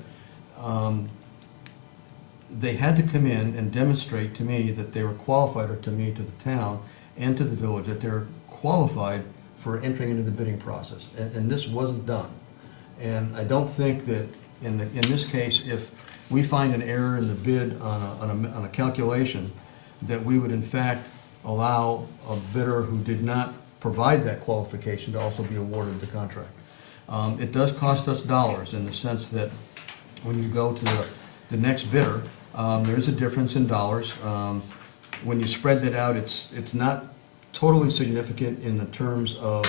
they had to come in and demonstrate to me that they were qualified, or to me, to the town, and to the village, that they're qualified for entering into the bidding process. And this wasn't done. And I don't think that in this case, if we find an error in the bid on a calculation, that we would in fact allow a bidder who did not provide that qualification to also be awarded the contract. It does cost us dollars in the sense that when you go to the next bidder, there is a difference in dollars. When you spread that out, it's not totally significant in the terms of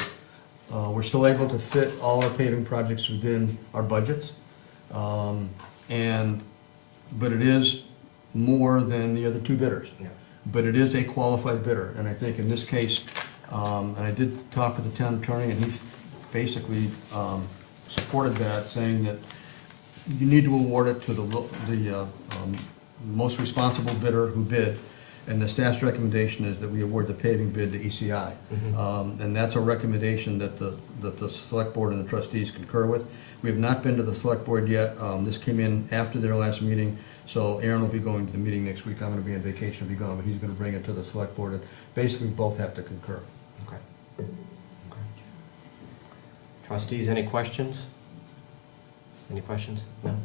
we're still able to fit all our paving projects within our budgets. But it is more than the other two bidders. Yeah. But it is a qualified bidder, and I think in this case, and I did talk with the town attorney, and he basically supported that, saying that you need to award it to the most responsible bidder who bid, and the staff's recommendation is that we award the paving bid to ECI. And that's a recommendation that the select board and the trustees concur with. We have not been to the select board yet. This came in after their last meeting, so Aaron will be going to the meeting next week. I'm gonna be on vacation, I'll be gone, but he's gonna bring it to the select board, and basically both have to concur. Okay. Trustees, any questions? Any questions? No?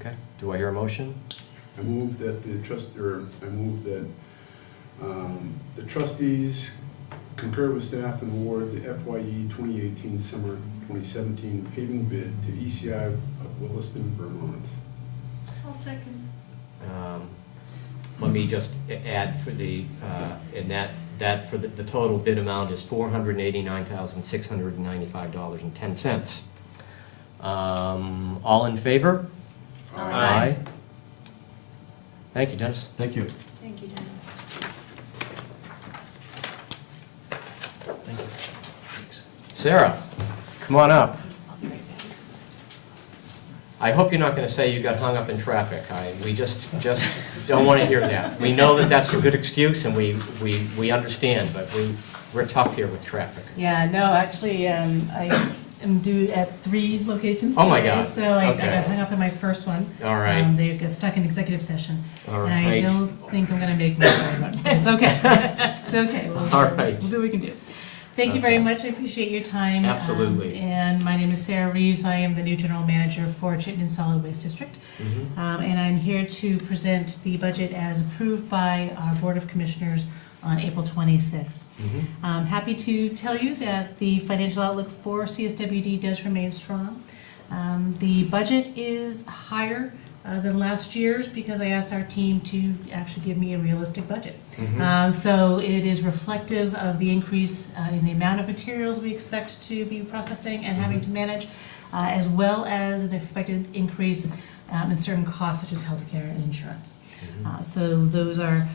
Okay. Do I hear a motion? I move that the trustees concur with staff and award the FYE 2018 summer 2017 paving bid to ECI of Williston, Vermont. I'll second. Let me just add for the total bid amount is $489,695.10. All in favor? Aye. Thank you, Dennis. Thank you. Thank you, Dennis. Thank you. Sarah, come on up. I hope you're not going to say you got hung up in traffic. We just don't want to hear that. We know that that's a good excuse, and we understand, but we're tough here with traffic. Yeah, no, actually, I am due at 3 locations Oh my today, God. so I Okay. got hung up in my first one. All right. They got stuck in executive session. All And I right. don't think I'm gonna make my third one. It's okay. It's okay. All right. We'll do what we can do. Thank you very much. I appreciate your time. Absolutely. And my name is Sarah Reeves. I am the new general manager for Chittenden Solid Waste District. And I'm here to present the budget as approved by our Board of Commissioners on April 26th. I'm happy to tell you that the financial outlook for CSWD does remain strong. The budget is higher than last year's because I asked our team to actually give me a realistic budget. So it is reflective of the increase in the amount of materials we expect to be processing and having to manage, as well as an expected increase in certain costs such as healthcare and insurance. So those are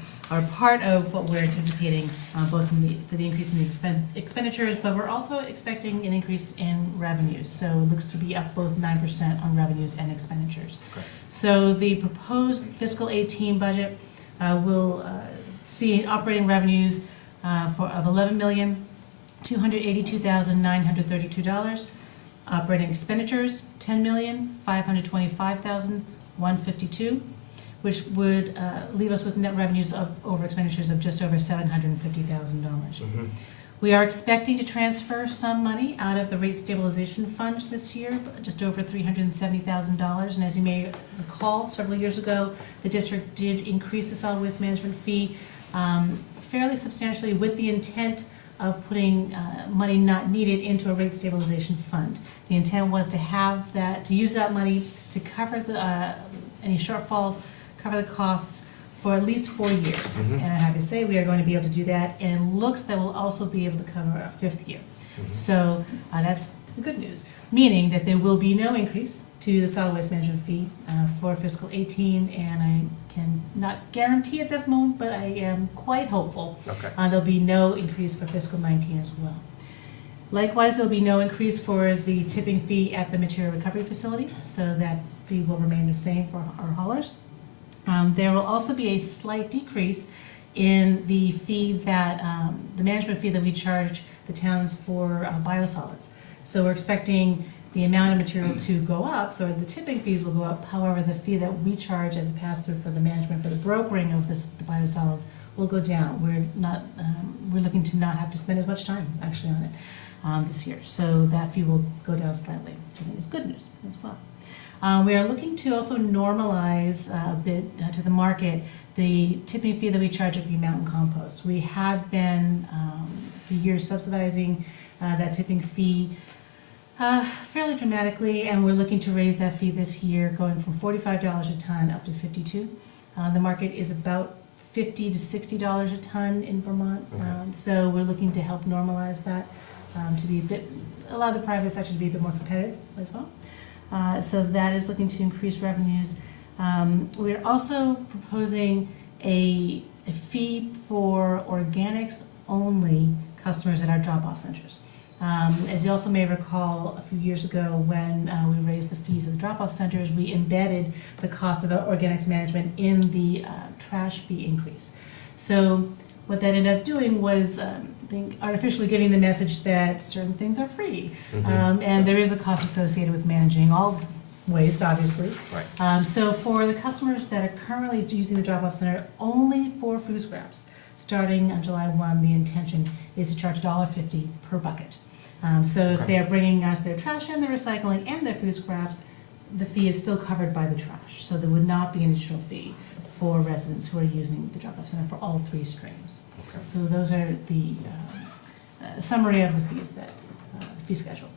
part of what we're anticipating, both for the increase in the expenditures, but we're also expecting an increase in revenues. So it looks to be up both 9% on revenues and expenditures. Okay. So the proposed fiscal 18 budget will see operating revenues of $11,282,932. Operating expenditures, $10,525,152. Which would leave us with net revenues over expenditures of just over $750,000. We are expecting to transfer some money out of the rate stabilization fund this year, just over $370,000. And as you may recall, several years ago, the district did increase the solid waste management fee fairly substantially with the intent of putting money not needed into a rate stabilization fund. The intent was to have that, to use that money to cover any shortfalls, cover the costs for at least 4 years. And I'm happy to say we are going to be able to do that, and it looks that we'll also be able to cover our 5th year. So that's the good news, meaning that there will be no increase to the solid waste management fee for fiscal 18, and I can not guarantee at this moment, but I am quite hopeful. There'll be no increase for fiscal 19 as well. Likewise, there'll be no increase for the tipping fee at the material recovery facility, so that fee will remain the same for our haulers. There will also be a slight decrease in the fee that, the management fee that we charge the towns for biosolids. So we're expecting the amount of material to go up, so the tipping fees will go up. However, the fee that we charge as a pass-through for the management, for the brokering of the biosolids, will go down. We're looking to not have to spend as much time actually on it this year. So that fee will go down slightly, which I think is good news as well. We are looking to also normalize a bit to the market the tipping fee that we charge at Green Mountain Compost. We had been for years subsidizing that tipping fee fairly dramatically, and we're looking to raise that fee this year, going from $45 a ton up to $52. The market is about $50 to $60 a ton in Vermont, so we're looking to help normalize that to be allow the private sector to be a bit more competitive as well. So that is looking to increase revenues. We're also proposing a fee for organics only customers at our drop-off centers. As you also may recall, a few years ago when we raised the fees of the drop-off centers, we embedded the cost of organics management in the trash fee increase. So what that ended up doing was artificially giving the message that certain things are free. And there is a cost associated with managing all waste, obviously. So for the customers that are currently using the drop-off center only for food scraps, starting on July 1, the intention is to charge $1.50 per bucket. So if they are bringing us their trash and their recycling and their food scraps, the fee is still covered by the trash. So there would not be an additional fee for residents who are using the drop-off center for all 3 streams. So those are the summary of the fees, fee schedule.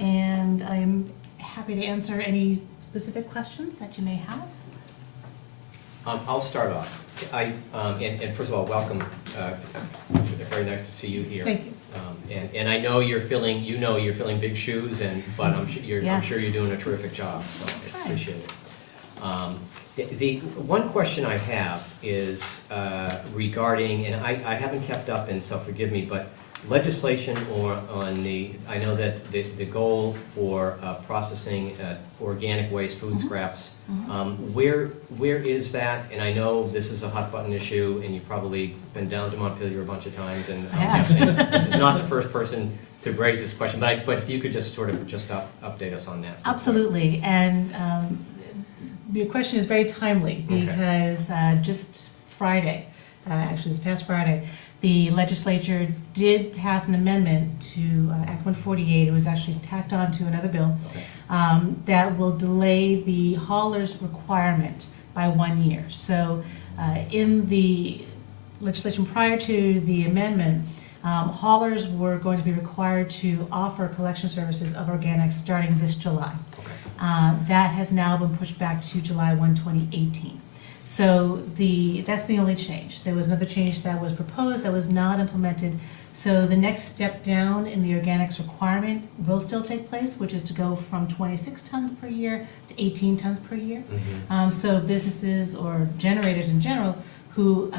And I am happy to answer any specific questions that you may have. I'll start off. And first of all, welcome. Very nice to see you here. Thank you. And I know you're filling big shoes, but I'm sure Yes. you're doing a terrific job, so I appreciate it. The one question I have is regarding, and I haven't kept up, and so forgive me, but legislation on I know that the goal for processing organic waste, food scraps, where is that? And I know this is a hot button issue, and you've probably been down to Montpelier a bunch of times, and I'm guessing this is not the first person to raise this question, but if you could just sort of update us on that. Absolutely, and your question is very timely because just Friday, actually this past Friday, The legislature did pass an amendment to Act 148, it was actually tacked on to another bill, Okay. that will delay the hauler's requirement by 1 year. So in the legislation prior to the amendment, haulers were going to be required to offer collection services of organics starting this July. Okay. That has now been pushed back to July 1, 2018. So that's the only change. There was another change that was proposed that was not implemented. So the next step down in the organics requirement will still take place, which is to go from 26 tons per year to 18 tons per year. Mhm. So businesses or generators in general who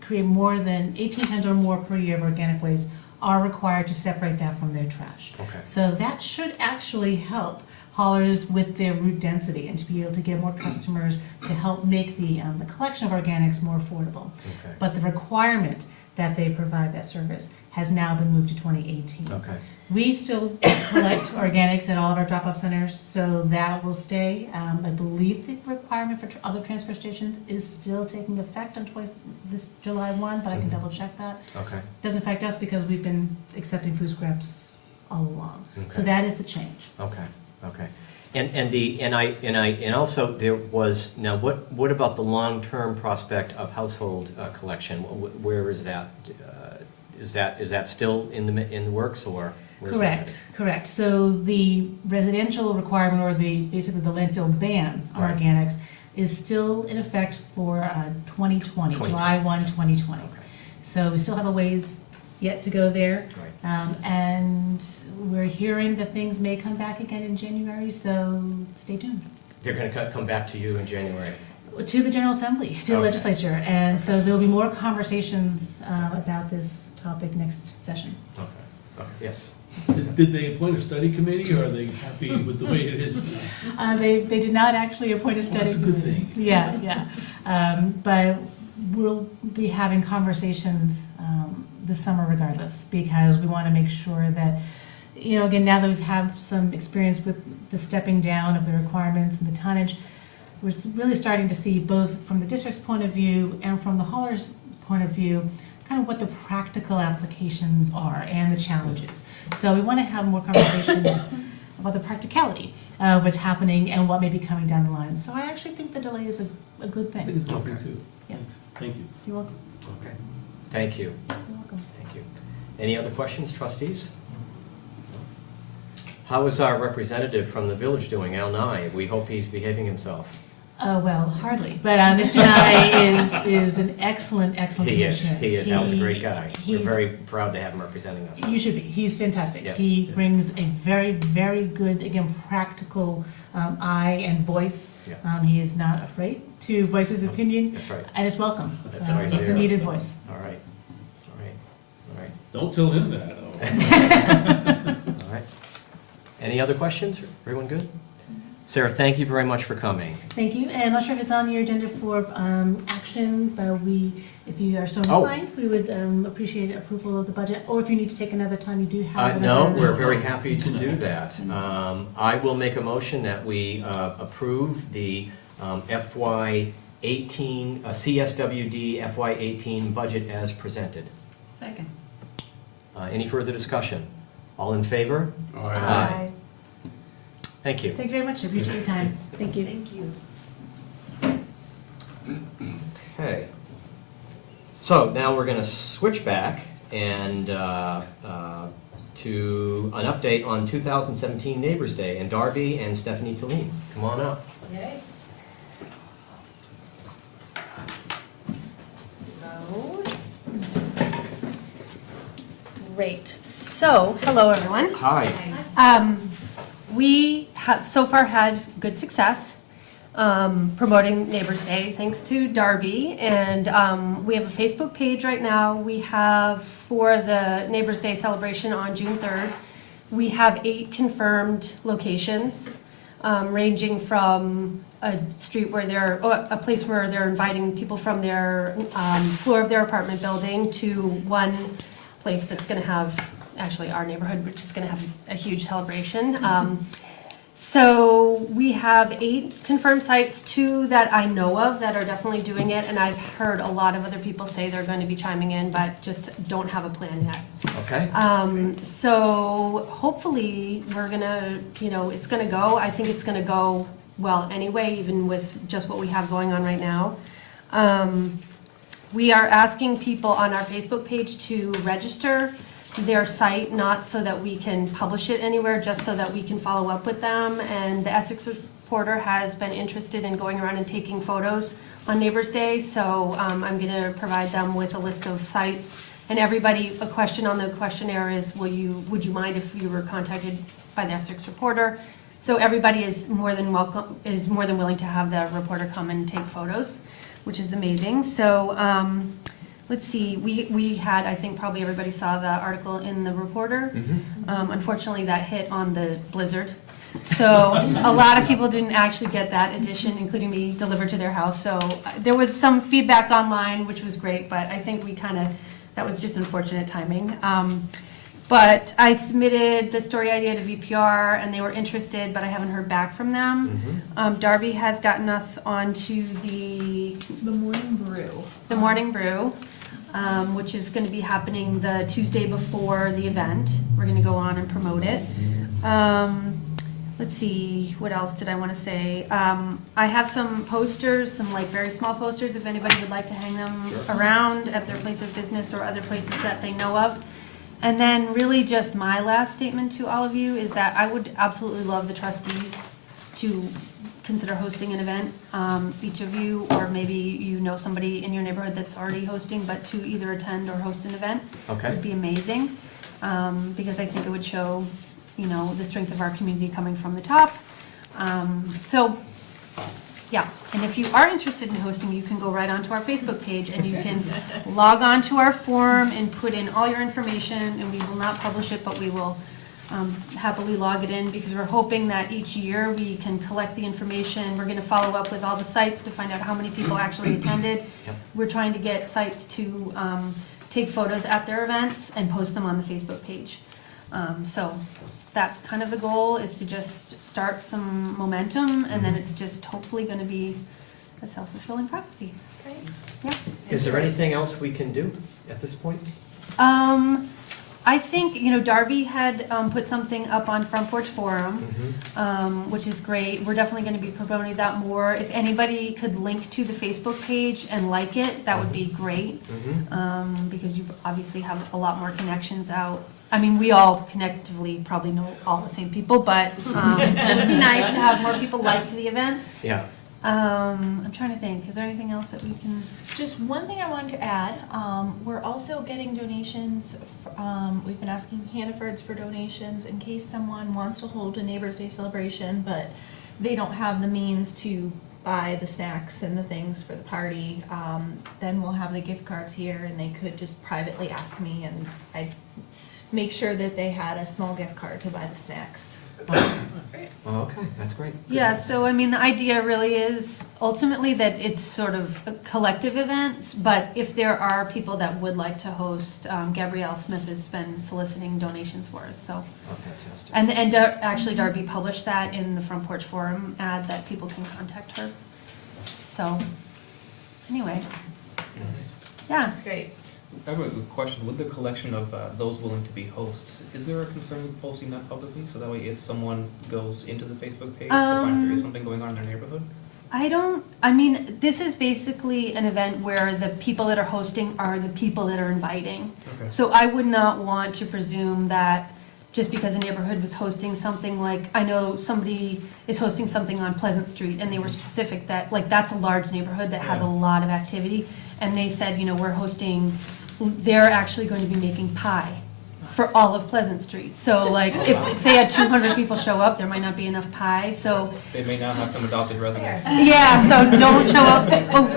create more than 18 tons or more per year of organic waste are required to separate that from their trash. Okay. So that should actually help haulers with their route density and to be able to get more customers to help make the collection of organics more affordable. Okay. But the requirement that they provide that service has now been moved to 2018. Okay. We still collect organics at all of our drop-off centers, so that will stay. I believe the requirement for other transfer stations is still taking effect on this July 1, but I can Mhm. double check that. Okay. Doesn't affect us because we've been accepting food scraps all along. So Okay. that is the change. Okay, okay. And also there was, now what about the long-term prospect of household collection? Where is that? Is that still in the works, or where's that headed? Correct. So the residential requirement, or basically the landfill ban on Right. organics, is still in effect for 2020, July 1, 2020. Okay, So we still have a ways yet to go there. right. And we're hearing that things may come back again in January, so stay tuned. They're gonna come back to you in January? To the General Assembly, to the Okay. legislature. And so there'll be more conversations about this topic next session. Okay, okay, yes. Did they appoint a study committee, or are they happy with the way it is? They did not actually appoint a study That's a good committee. thing. Yeah. But we'll be having conversations this summer regardless, because we want to make sure that, again, now that we've had some experience with the stepping down of the requirements and the tonnage, we're really starting to see, both from the district's point of view and from the hauler's point of view, kind of what the practical applications are and the challenges. So we want to have more conversations about the practicality of what's happening and what may be coming down the line. So I actually think the delay is a good I think thing. it's lovely too. Yeah. Thanks. Thank you. You're welcome. Okay, thank you, You're welcome. thank you. Any other questions, trustees? How is our representative from the village doing, Al Nye? We hope he's behaving himself. Well, hardly, but Mr. Nye is an excellent He is, commissioner. he is, Al's a great guy. We're he's- very proud to have him representing us. You should be. He's fantastic. Yep. He brings a very, very good, again, practical eye and voice. Yeah. He is not afraid to voice his opinion, That's right, and it's welcome. That's right, It's a Sarah. needed voice. all right, all right, all right, Don't tell him that. all right. Any other questions? Everyone good? Sarah, thank you very much for coming. Thank you, and I'm not sure if it's on your agenda for action, but if you are so Oh. inclined, we would appreciate approval of the budget, or if you need to take another time, you do have No, another. we're very happy to do that. I will make a motion that we approve the FY 18, CSWD FY 18 budget as presented. Second. Any further discussion? All in favor? All right. Aye. Thank you. Thank you very much, I appreciate your time. Thank you. Thank you. Okay. So now we're going to switch back and to an update on 2017 Neighbors Day, and Darby and Stephanie Talene. Come on up. Yay. Great. So, hello, everyone. Hi. We have so far had good success promoting Neighbors Day, thanks to Darby. And we have a Facebook page right now. We have, for the Neighbors Day celebration on June 3rd, we have 8 confirmed locations, ranging from a street where a place where they're inviting people from their floor of their apartment building, to one place that's going to have, actually our neighborhood, which is going to have a huge celebration. So we have 8 confirmed sites, 2 that I know of that are definitely doing it, and I've heard a lot of other people say they're going to be chiming in, but just don't have a plan yet. Okay, So hopefully, we're gonna, it's gonna go. I think it's gonna go well anyway, even with just what we have going on right now. We are asking people on our Facebook page to register their site, not so that we can publish it anywhere, just so that we can follow up with them. And the Essex Reporter has been interested in going around and taking photos on Neighbors Day, so I'm gonna provide them with a list of sites. And everybody, a question on the questionnaire is, would you mind if you were contacted by the Essex Reporter? So everybody is more than willing to have the reporter come and take photos, which is amazing. So, let's see, we had, I think probably everybody saw the article in the Reporter. Unfortunately, that hit on the blizzard. So a lot of people didn't actually get that edition, including me, delivered to their house. So there was some feedback online, which was great, but I think that was just unfortunate timing. But I submitted the story idea to VPR, and they were interested, but I haven't heard back from them. Darby has gotten us onto the Morning Brew. Morning Brew, which is going to be happening the Tuesday before the event. We're going to go on and promote it. Let's see, what else did I want to say? I have some posters, some like very small posters, if anybody would like to hang them around at their place of business or other places that they know of. And then really just my last statement to all of you is that I would absolutely love the trustees to consider hosting an event, each of you, or maybe you know somebody in your neighborhood that's already hosting, but to either attend or host an event. okay. Would be amazing, because I think it would show, the strength of our community coming from the top. So, yeah, and if you are interested in hosting, you can go right onto our Facebook page and you can log on to our form and put in all your information, and we will not publish it, but we will happily log it in, because we're hoping that each year we can collect the information. We're gonna follow up with all the sites to find out how many people actually attended. Yep. We're trying to get sites to take photos at their events and post them on the Facebook page. So that's kind of the goal, is to just start some momentum, and then it's just hopefully gonna be a self-fulfilling prophecy. Yeah. Is there anything else we can do at this point? I think, Darby had put something up on Front Porch Forum, which is great. We're definitely going to be promoting that more. If anybody could link to the Facebook page and like it, that would be great, because you obviously have a lot more connections out. I mean, we all connectively probably know all the same people, but it would be nice to have more people like the event. Yeah. I'm trying to think, is there anything else that we can? Just one thing I wanted to add, we're also getting donations, we've been asking Hannaford's for donations in case someone wants to hold a Neighbors Day celebration, but they don't have the means to buy the snacks and the things for the party. Then we'll have the gift cards here, and they could just privately ask me, and I'd make sure that they had a small gift card to buy the snacks. Oh, okay, that's great. Yeah, so I mean, the idea really is ultimately that it's sort of a collective event, but if there are people that would like to host, Gabrielle Smith has been soliciting donations for us, so. Oh, fantastic. And actually Darby published that in the Front Porch Forum ad that people can contact her. So, anyway, Nice. yeah. That's great. I have a question. With the collection of those willing to be hosts, is there a concern with posting that publicly? So that way if someone goes into the Facebook page to find if there is something going on in their neighborhood? This is basically an event where the people that are hosting are the people that are inviting. Okay. So I would not want to presume that just because a neighborhood was hosting something, like, I know somebody is hosting something on Pleasant Street, and they were specific that, like, that's a large neighborhood that has a lot of activity, and they said, we're hosting, they're actually going to be making pie for all of Pleasant Street. So, like, if they had 200 people show up, there might not be enough pie, so. They may not have some adopted residents. Yeah, so don't show up. Oh,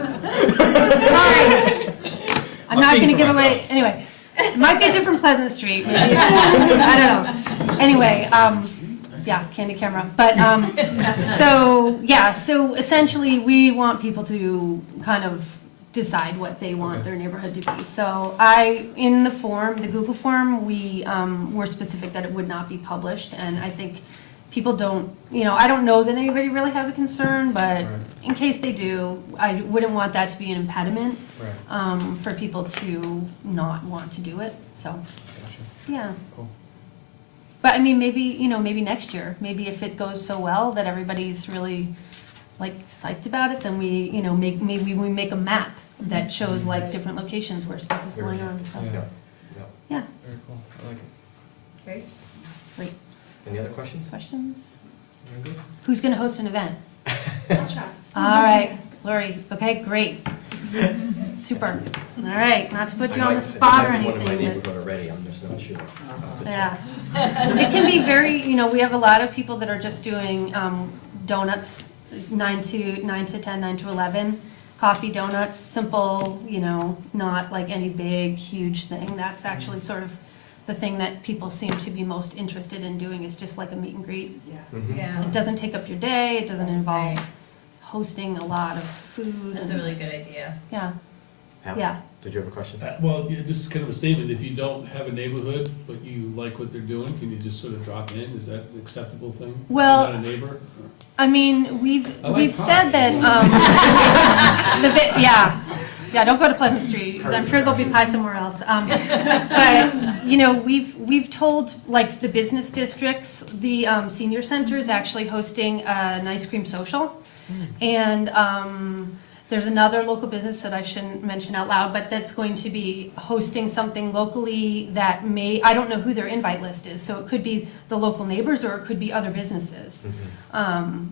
sorry. I'm not gonna give away, anyway. It might be a different Pleasant Street, maybe. I don't know. Anyway, yeah, candid camera. But, so essentially, we want people to kind of decide what they want their neighborhood to be. So in the form, the Google form, we were specific that it would not be published, and I think people don't, I don't know that anybody really has a concern, but Right. in case they do, I wouldn't want that to be an impediment, Right. for people to not want to do it, so, Gotcha. yeah. Cool. But I mean, maybe next year, maybe if it goes so well that everybody's really like psyched about it, then we, maybe we make a map that shows like different locations where stuff is going on, so, Yeah. yeah, Very cool, I like it. Great. great. Any other questions? Questions? Very good. Who's gonna host an event? I'll try. All right, Lori, okay, great. Super. All right, not to put you on the spot or One in my anything, but, neighborhood already, I'm just not sure. I'll have to check. yeah. It can be very, we have a lot of people that are just doing donuts, 9 to 10, 9 to 11. Coffee donuts, simple, not like any big, huge thing. That's actually sort of the thing that people seem to be most interested in doing, is just like a meet and greet. Yeah. Mhm. Yeah. It doesn't take up your day, it doesn't involve Right. hosting a lot of food. That's a really good idea. Yeah, Hal, yeah. Did you have a question? Well, yeah, just kind of a statement, if you don't have a neighborhood, but you like what they're doing, can you just sort of drop in? Is that an acceptable thing? If you're Well- not a neighbor? I mean, we've I like said pie. that, yeah, don't go to Pleasant Street, 'cause I'm sure there'll be pie somewhere else. But, we've told, like, the business districts, the senior center is actually hosting an ice cream social. And there's another local business that I shouldn't mention out loud, but that's going to be hosting something locally that I don't know who their invite list is, so it could be the local neighbors or it could be other businesses.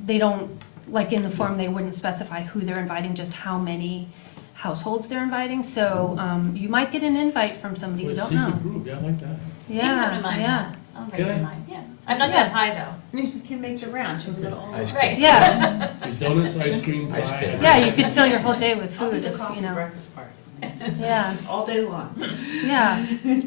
They don't, like in the form, they wouldn't specify who they're inviting, just how many households they're inviting, so you might get an invite from somebody you Well, don't know. secret group, yeah, I like that. You can come Yeah, to mine. yeah, I'll Can I? invite you mine, yeah. I'm not Yeah. that high though. You can make the round, you can go to all. Ice cream. Right. yeah, So donuts, ice cream, Ice pie. cream. yeah, you could fill your whole day with I'll do food the if, coffee breakfast party, yeah, all day long. yeah,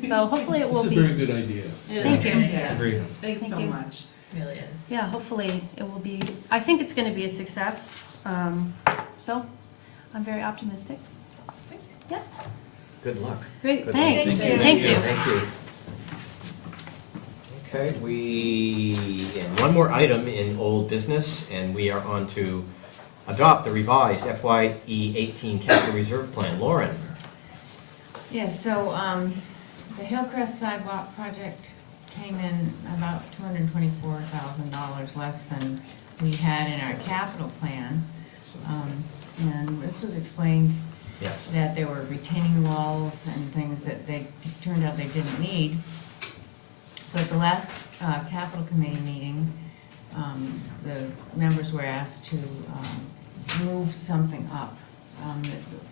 so hopefully it This will is a very be, good idea. It is Thank a you. good idea. Agreed. Thanks Thank so you. much. It really is. yeah, hopefully it will be, I think it's gonna be a success, so I'm very optimistic. Yeah, Good luck. great, Good thanks, luck. thank you. Thank you. Okay, and one more item in old business, and we are on to adopt the revised FYE 18 capital reserve plan. Lauren? Yes, so, the Hillcrest sidewalk project came in about $224,000 less than we had in our capital plan. And this was explained Yes. that there were retaining walls and things that turned out they didn't need. So at the last, capital committee meeting, the members were asked to, move something up,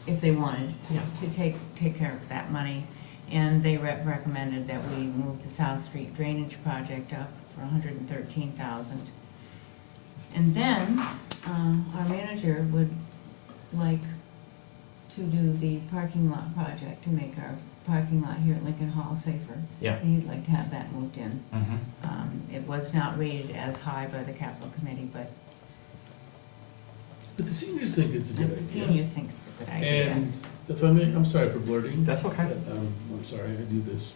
if they wanted, Yeah. to take care of that money. And they recommended that we move the South Street drainage project up for $113,000. And then, our manager would like to do the parking lot project to make our parking lot here at Lincoln Hall safer. Yeah. And he'd like to have that moved in. It was not rated as high by the capital committee, but But the seniors think it's a good idea. the seniors think it's a good idea. And if I may, I'm sorry for blurting. That's okay. I'm sorry, I do this.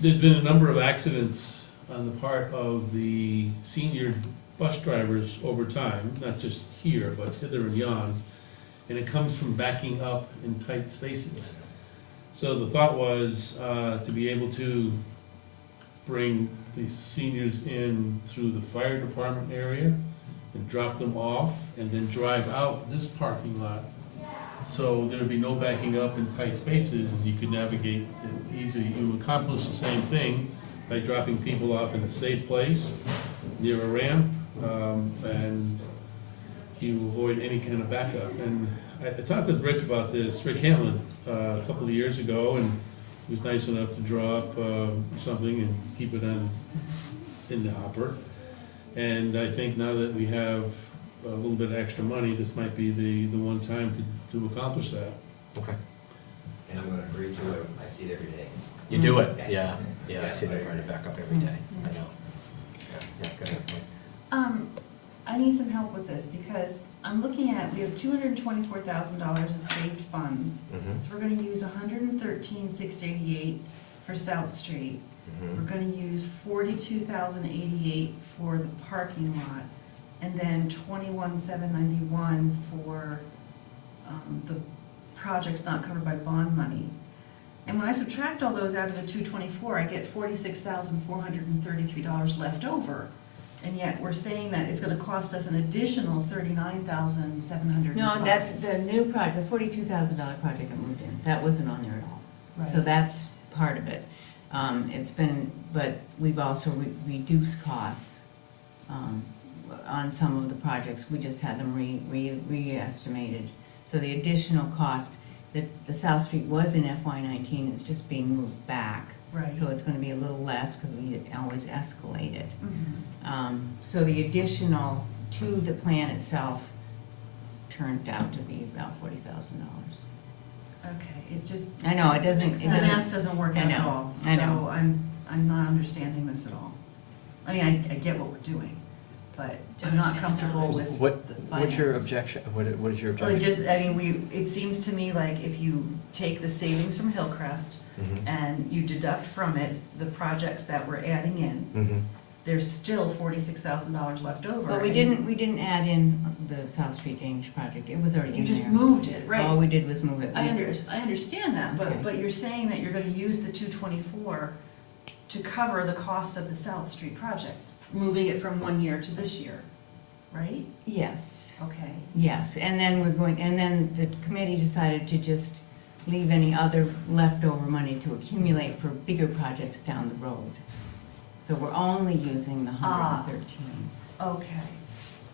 There's been a number of accidents on the part of the senior bus drivers over time, not just here, but hither and yon. And it comes from backing up in tight spaces. So the thought was to be able to bring the seniors in through the fire department area and drop them off, and then drive out this parking lot. So there would be no backing up in tight spaces, and you could navigate it easily. You accomplish the same thing by dropping people off in a safe place, near a ramp, and you avoid any kind of backup. And I talked with Rick about this, Rick Hamlin, a couple of years ago, and he was nice enough to draw up something and keep it in the hopper. And I think now that we have a little bit of extra money, this might be the one time to accomplish that. Okay. And I'm gonna agree to it, I see it every day. You do it? Yes. Yeah, yeah, I Yeah, see them I trying to back up every day. I know. Yeah, go ahead. I need some help with this, because I'm looking at, we have $224,000 of saved funds. Mhm. So we're gonna use $113,688 for South Street. we're gonna use 42,088 for the parking lot, and then 21,791 for the projects not covered by bond money. And when I subtract all those out of the 224, I get $46,433 left over. And yet we're saying that it's gonna cost us an additional $39,705. No, that's the new project, the $42,000 project that moved in, that wasn't on there at all. So Right. that's part of it. It's been, but we've also reduced costs on some of the projects. We just had them re-estimated. So the additional cost, the South Street was in FY19, it's just being moved back. Right. So it's gonna be a little less because we always escalate it. Mhm. So the additional to the plan itself turned out to be about $40,000. Okay, it just. I know, it doesn't, The math doesn't work I out at know, all. I know. So I'm not understanding this at all. I mean, I get what we're doing, but Don't I'm not understand comfortable with. What's your finances. objection, what is your Well, it objection? just, I mean, it seems to me like if you take the savings from Hillcrest Mhm. and you deduct from it the projects that we're adding in, Mhm. there's still $46,000 left over. But we and didn't add in the South Street Danish project, it was already in You there. just moved it, right? All we did was move it. I understand that, Okay. but you're saying that you're gonna use the 224 to cover the cost of the South Street project, moving it from one year to this year, right? Yes, Okay. yes, and then the committee decided to just leave any other leftover money to accumulate for bigger projects down the road. So we're only using the 113. Okay,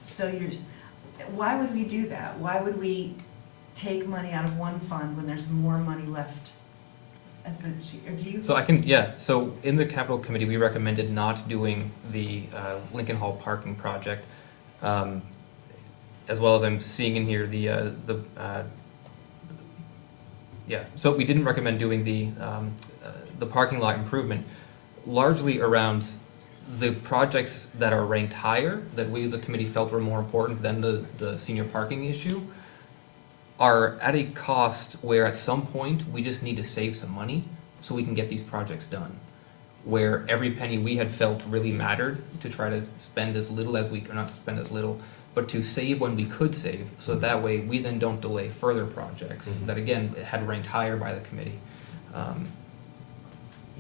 so why would we do that? Why would we take money out of one fund when there's more money left at the, or do you? So so in the capital committee, we recommended not doing the Lincoln Hall parking project. As well as I'm seeing in here so we didn't recommend doing the parking lot improvement, largely around the projects that are ranked higher, that we as a committee felt were more important than the senior parking issue, are at a cost where at some point, we just need to save some money so we can get these projects done. Where every penny we had felt really mattered to try to spend as little as we, or not spend as little, but to save when we could save, so that way we then don't delay further projects Mhm. that again, had ranked higher by the committee.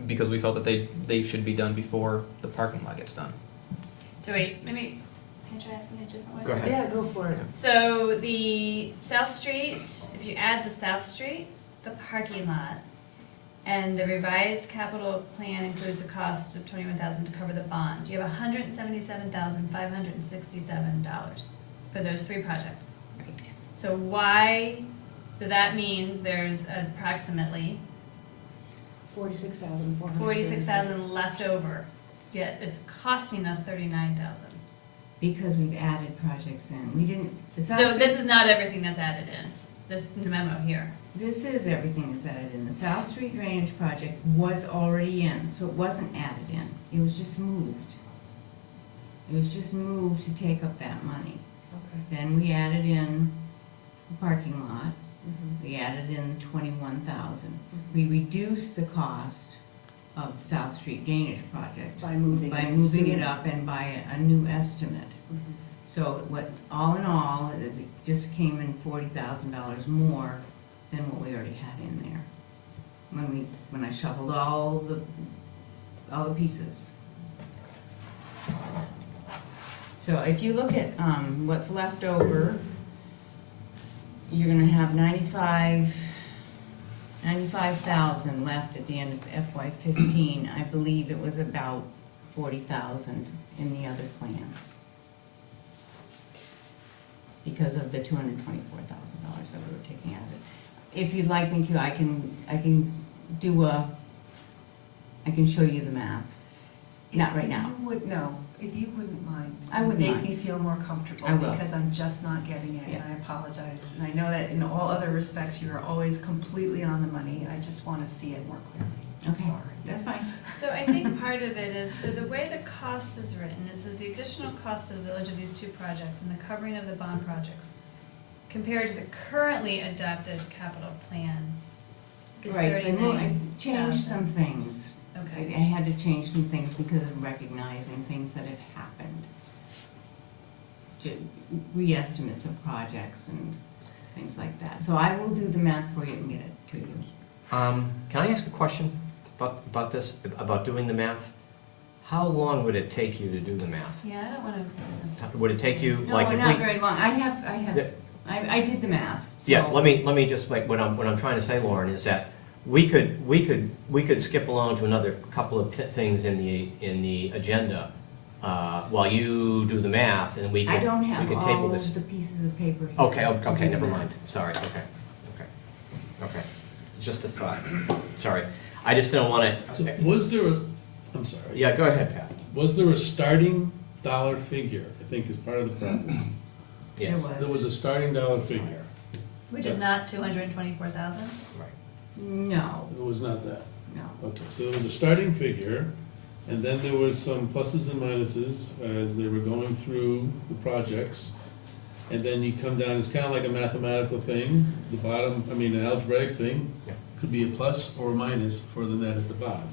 Because we felt that they should be done before the parking lot gets done. So wait, maybe, can I try asking it a different way? Go ahead. Yeah, go for it. So the South Street, if you add the South Street, the parking lot, and the revised capital plan includes a cost of $21,000 to cover the bond, you have $177,567 for those three projects. So so that means there's approximately 46,400. 46,000 left over, yet it's costing us 39,000. Because we've added projects in. We didn't, the South So Street. this is not everything that's added in, this memo here. This is everything that's added in. The South Street drainage project was already in, so it wasn't added in. It was just moved. It was just moved to take up that money. Okay. Then we added in the parking lot. Mhm. We added in 21,000. We reduced the cost of the South Street drainage project By moving. by moving it up and by a new estimate. Mhm. So all in all, it just came in $40,000 more than what we already had in there. When I shuffled all the pieces. So if you look at, what's left over, you're gonna have 95,000 left at the end of FY15. I believe it was about 40,000 in the other plan. Because of the $224,000 that we were taking out of it. If you'd like me to, I can show you the math. Not right now. If you wouldn't mind. I wouldn't mind. Make me feel more comfortable. I will. Because I'm just not getting it, and Yeah. I apologize. And I know that in all other respects, you're always completely on the money. I just want to see it more clearly. I'm Okay. sorry. That's fine. So I think part of it is, so the way the cost is written, is the additional cost to the village of these two projects and the covering of the bond projects compared to the currently adopted capital plan is Right, so I 39,000. changed some things. I had to change some things because of recognizing things that have happened. Re-estimates of projects and things like that. So I will do the math for you and get it to you. Can I ask a question about this, about doing the math? How long would it take you to do the math? Yeah, I don't wanna. Would it take you, No, like, if not we... very long. I did the math. Yeah, so- let me just, like, what I'm trying to say, Lauren, is that we could skip along to another couple of things in the agenda while you do the math, and we I could, don't we have could table all this. of the pieces of paper here. Okay, to do okay, the never math. mind, sorry, okay. It's just a thought, sorry. I just don't want So to, was there a, I'm sorry. yeah, go ahead, Pat. Was there a starting dollar figure, I think is part of the problem? Yes. There There was a starting dollar figure. Which is not 224,000? Right. No, It was not that. no. Okay, so there was a starting figure, and then there was some pluses and minuses as they were going through the projects. And then you come down, it's kind of like a mathematical thing, the bottom, I mean, an algebraic thing, Yeah. could be a plus or a minus for the net at the bottom.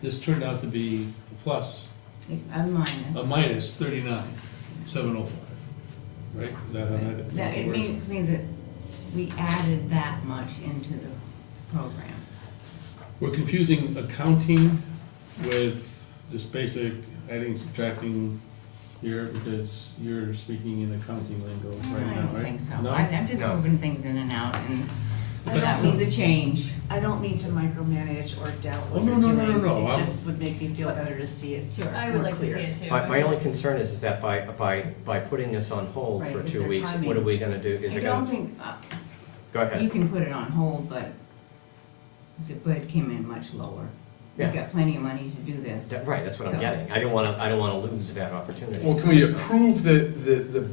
This turned out to be a plus, A minus. a minus 39,705, right? Is that how that? That, it works? means that we added that much into the program. We're confusing accounting with just basic adding, subtracting here, because you're speaking in accounting lingo right now, I right? don't think so. No? I'm just No. moving things in and out, and But that's that was cool. the change. I don't mean to micromanage or doubt Oh, what no, you're no, doing. no, no, It I'm- just would make me feel better to see it. Sure. I would more like to see clear. it too. My only concern is that by putting this on hold Right, for is 2 there weeks, timing? what are we gonna do? Is I it don't gonna, think, go you ahead. can put it on hold, but the bid came in much lower. Yeah. We've got plenty of money to do this. Right, that's what I'm So- getting. I don't wanna lose that opportunity. Well, can we approve the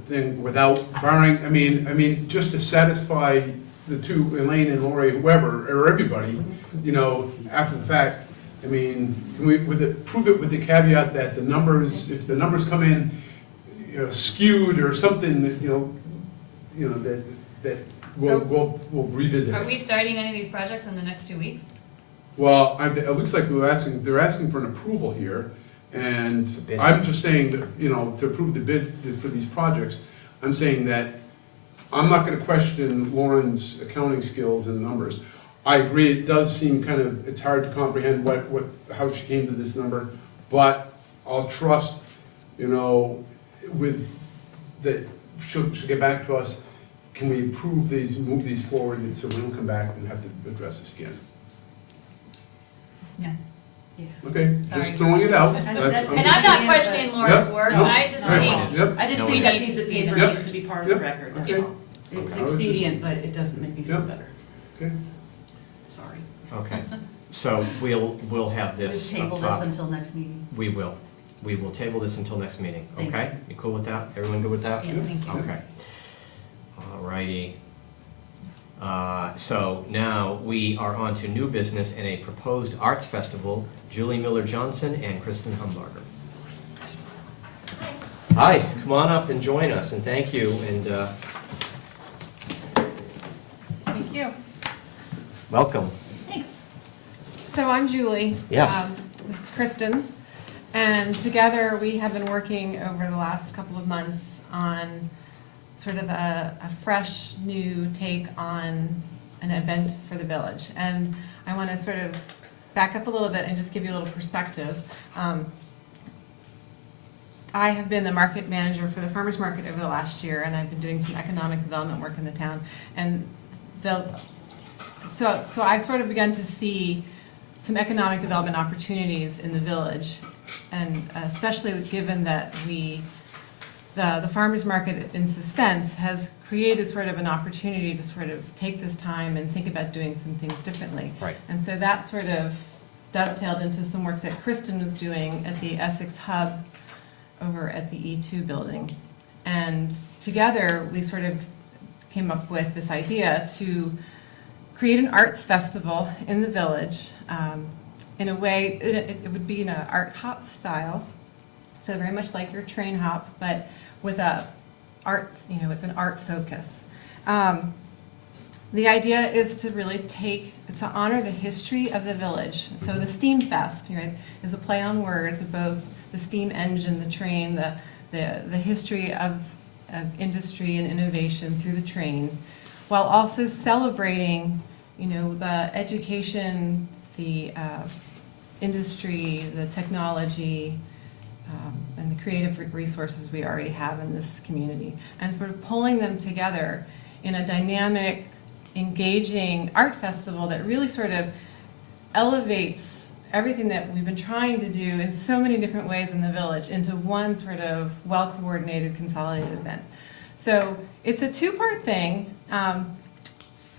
thing without barring, I mean, just to satisfy the two, Elaine and Lori, whoever, or everybody, you know, after the fact, I mean, can we, prove it with the caveat that the numbers, if the numbers come in, you know, skewed or something, that, you know, that we'll revisit Are it. we starting any of these projects in the next 2 weeks? Well, it looks like they're asking for an approval here, and Bid. I'm just saying that, you know, to approve the bid for these projects, I'm saying that I'm not gonna question Lauren's accounting skills and numbers. I agree, it does seem kind of, it's hard to comprehend how she came to this number, but I'll trust, you know, with, that she'll get back to us. Can we approve these, move these forward, and so we don't come back and have to address this again? No. Yeah. Okay, Sorry. just throwing it out. And That's- And I'm not questioning Lauren's Yep, work, no, I just right, think, yep. I just No, think we that need piece to of see the paper Yep. needs to be part of Yep. the record, that's Okay. all. It's Okay. I was just- expedient, but it doesn't make me feel Yep. better. Okay. Sorry. Okay, so we'll have this Just up table this top. until next meeting. We will table this until next meeting, Thank okay? You cool with that? Everyone good with that? yes, thank you. Okay. All righty. So now we are on to new business and a proposed arts festival, Julie Miller Johnson and Kristen Humbarger. Hi, come on up and join us, and thank you, and Thank you. welcome. Thanks. So I'm Julie. Yes. This is Kristen. And together, we have been working over the last couple of months on sort of a fresh, new take on an event for the village. And I want to sort of back up a little bit and just give you a little perspective. I have been the market manager for the farmers market over the last year, and I've been doing some economic development work in the town. And so I've sort of begun to see some economic development opportunities in the village, and especially given that the farmers market in suspense has created sort of an opportunity to sort of take this time and think about doing some things differently. Right. And so that sort of dovetailed into some work that Kristen was doing at the Essex Hub over at the E2 building. And together, we sort of came up with this idea to create an arts festival in the village in a way, it would be in an art hop style, so very much like your train hop, but with with an art focus. The idea is to really to honor the history of the village. So the Steam Fest, right, is a play on words of both the steam engine, the train, the history of industry and innovation through the train, while also celebrating, the education, the industry, the technology, and the creative resources we already have in this community, and sort of pulling them together in a dynamic, engaging art festival that really sort of elevates everything that we've been trying to do in so many different ways in the village into one sort of well-coordinated, consolidated event. So it's a two-part thing.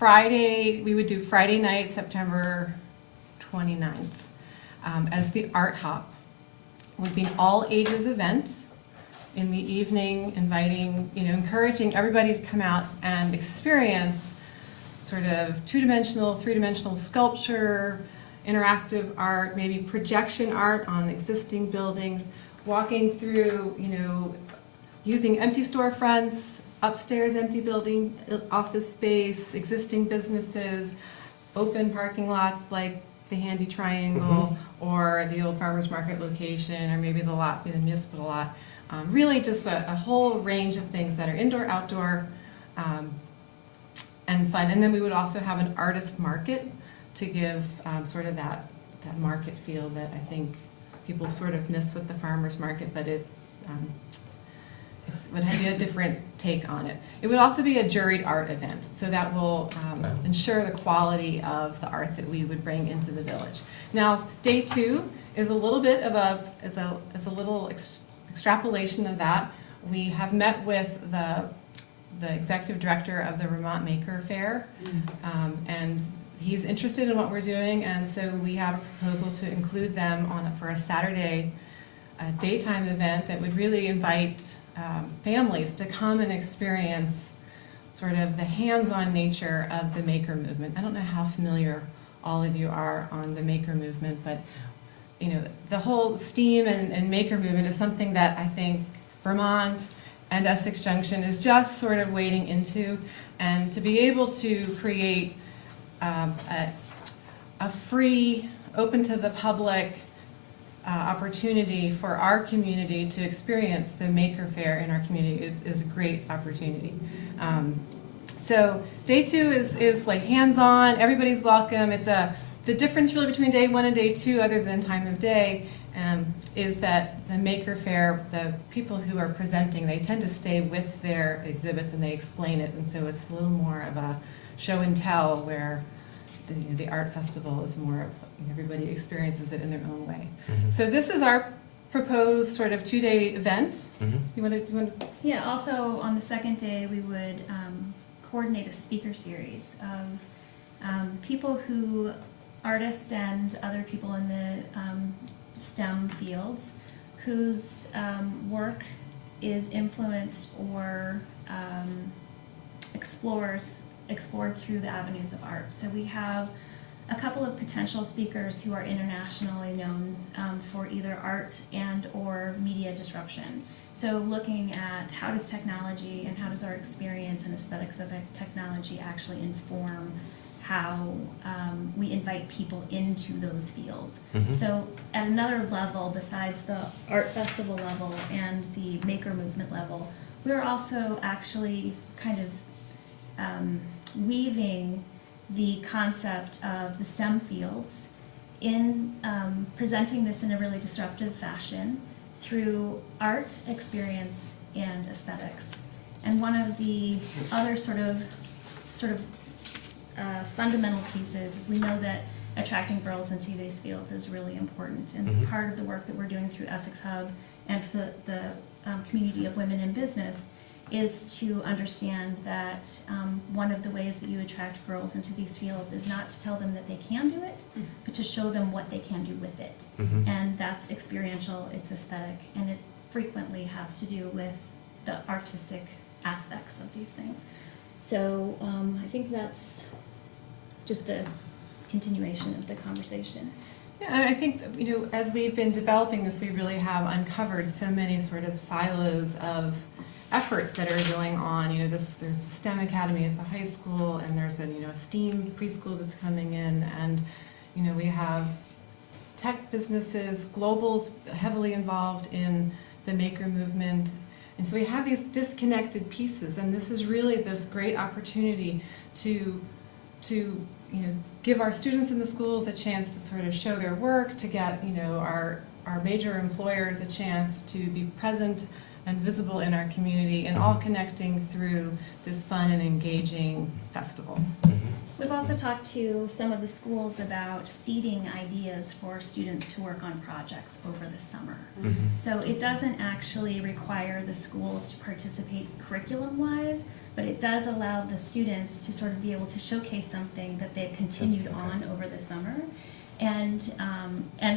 We would do Friday night, September 29th, as the Art Hop. It would be an all-ages event in the evening, encouraging everybody to come out and experience sort of two-dimensional, three-dimensional sculpture, interactive art, maybe projection art on existing buildings, walking through, using empty storefronts, upstairs empty building, office space, existing businesses, open parking lots like the Handy Triangle, or the old farmer's market location, or maybe the municipal lot. Really just a whole range of things that are indoor, outdoor, and fun. And then we would also have an artist market to give sort of that market feel that I think people sort of miss with the farmer's market, but it would be a different take on it. It would also be a juried art event, so that will ensure the quality of the art that we would bring into the village. Now, day 2 is a little bit of a little extrapolation of that. We have met with the executive director of the Vermont Maker Fair, and he's interested in what we're doing, and so we have a proposal to include them for a Saturday daytime event that would really invite families to come and experience sort of the hands-on nature of the maker movement. I don't know how familiar all of you are on the maker movement, but the whole STEAM and maker movement is something that I think Vermont and Essex Junction is just sort of wading into, and to be able to create a free, open to the public opportunity for our community to experience the Maker Fair in our community is a great opportunity. So day 2 is like hands-on, everybody's welcome. The difference really between day 1 and day 2, other than time of day, is that the Maker Fair, the people who are presenting, they tend to stay with their exhibits and they explain it, and so it's a little more of a show and tell, where the art festival is more of everybody experiences it in their own way. So this is our proposed sort of 2-day event. You want to? Yeah, also on the second day, we would coordinate a speaker series of artists and other people in the STEM fields whose work is influenced or explored through the avenues of art. So we have a couple of potential speakers who are internationally known for either art and or media disruption. So looking at how does technology and how does our experience and aesthetics of technology actually inform how we invite people into those fields. So at another level, besides the art festival level and the maker movement level, we're also actually kind of weaving the concept of the STEM fields in presenting this in a really disruptive fashion through art, experience, and aesthetics. And one of the other sort of fundamental pieces is we know that attracting girls into these fields is really important. And part of the work that we're doing through Essex Hub and for the community of women in business is to understand that one of the ways that you attract girls into these fields is not to tell them that they can do it, but to show them what they can do with it. And that's experiential, it's aesthetic, and it frequently has to do with the artistic aspects of these things. So I think that's just the continuation of the conversation. Yeah, and I think, as we've been developing this, we really have uncovered so many sort of silos of effort that are going on. You know, there's the STEM Academy at the high school, and there's a, you know, a STEAM preschool that's coming in, and, you know, we have tech businesses, Global's heavily involved in the maker movement. And so we have these disconnected pieces, and this is really this great opportunity to you know, give our students in the schools a chance to sort of show their work, to get, you know, our major employers a chance to be present and visible in our community, and all connecting through this fun and engaging festival. We've also talked to some of the schools about seeding ideas for students to work on projects over the summer. So it doesn't actually require the schools to participate curriculum-wise, but it does allow the students to sort of be able to showcase something that they've continued on over the summer. And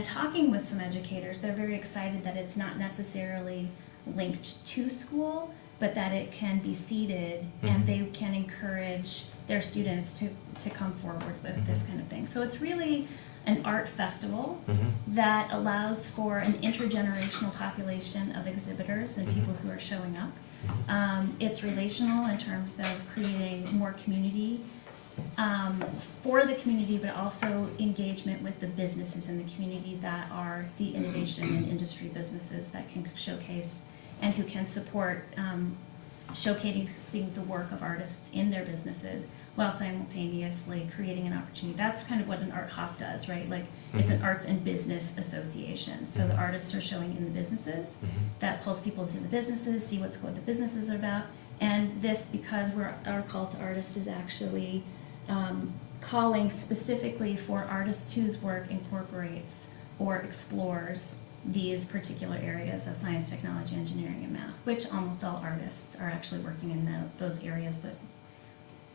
talking with some educators, they're very excited that it's not necessarily linked to school, but that it can be seeded and they can encourage their students to come forward with this kind of thing. So it's really an art festival that allows for an intergenerational population of exhibitors and people who are showing up. It's relational in terms of creating more community for the community, but also engagement with the businesses in the community that are the innovation and industry businesses that can showcase and who can support showcasing the work of artists in their businesses while simultaneously creating an opportunity. That's kind of what an art hop does, right? Like, it's an arts and business association. So the artists are showing in the businesses. That pulls people to the businesses, see what the businesses are about. And this, because our call to artists is actually calling specifically for artists whose work incorporates or explores these particular areas of science, technology, engineering, and math, which almost all artists are actually working in those areas, but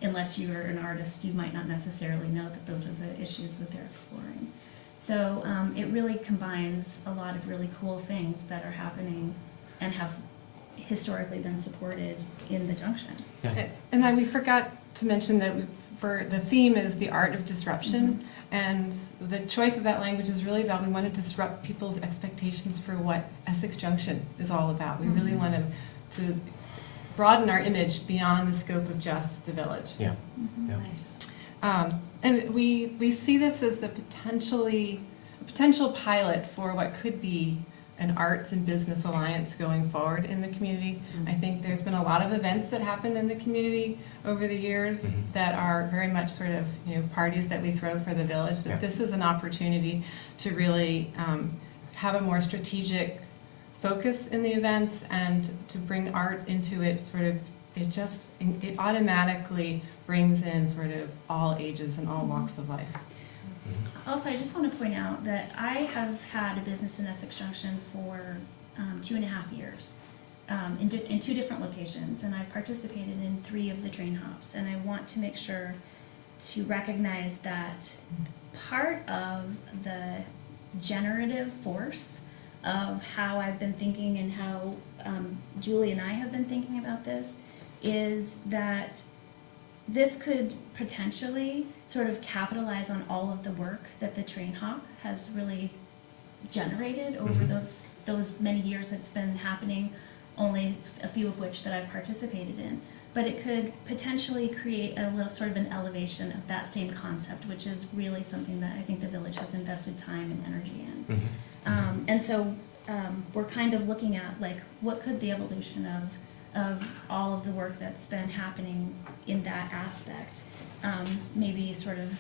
unless you're an artist, you might not necessarily know that those are the issues that they're exploring. So it really combines a lot of really cool things that are happening and have historically been supported in the Junction. And we forgot to mention that the theme is the art of disruption, and the choice of that language is really about, we want to disrupt people's expectations for what Essex Junction is all about. We really want to broaden our image beyond the scope of just the village. Yeah. Nice. And we see this as the potential pilot for what could be an arts and business alliance going forward in the community. I think there's been a lot of events that happened in the community over the years that are very much sort of, you know, parties that we throw for the village, that this is an opportunity to really have a more strategic focus in the events and to bring art into it. Sort of, it automatically brings in sort of all ages and all walks of life. Also, I just want to point out that I have had a business in Essex Junction for 2.5 years in 2 different locations, and I've participated in 3 of the train hops, and I want to make sure to recognize that part of the generative force of how I've been thinking and how Julie and I have been thinking about this is that this could potentially sort of capitalize on all of the work that the train hop has really generated over those many years it's been happening, only a few of which that I've participated in. But it could potentially create a little sort of an elevation of that same concept, which is really something that I think the village has invested time and energy in. And so we're kind of looking at, like, what could the evolution of all of the work that's been happening in that aspect maybe sort of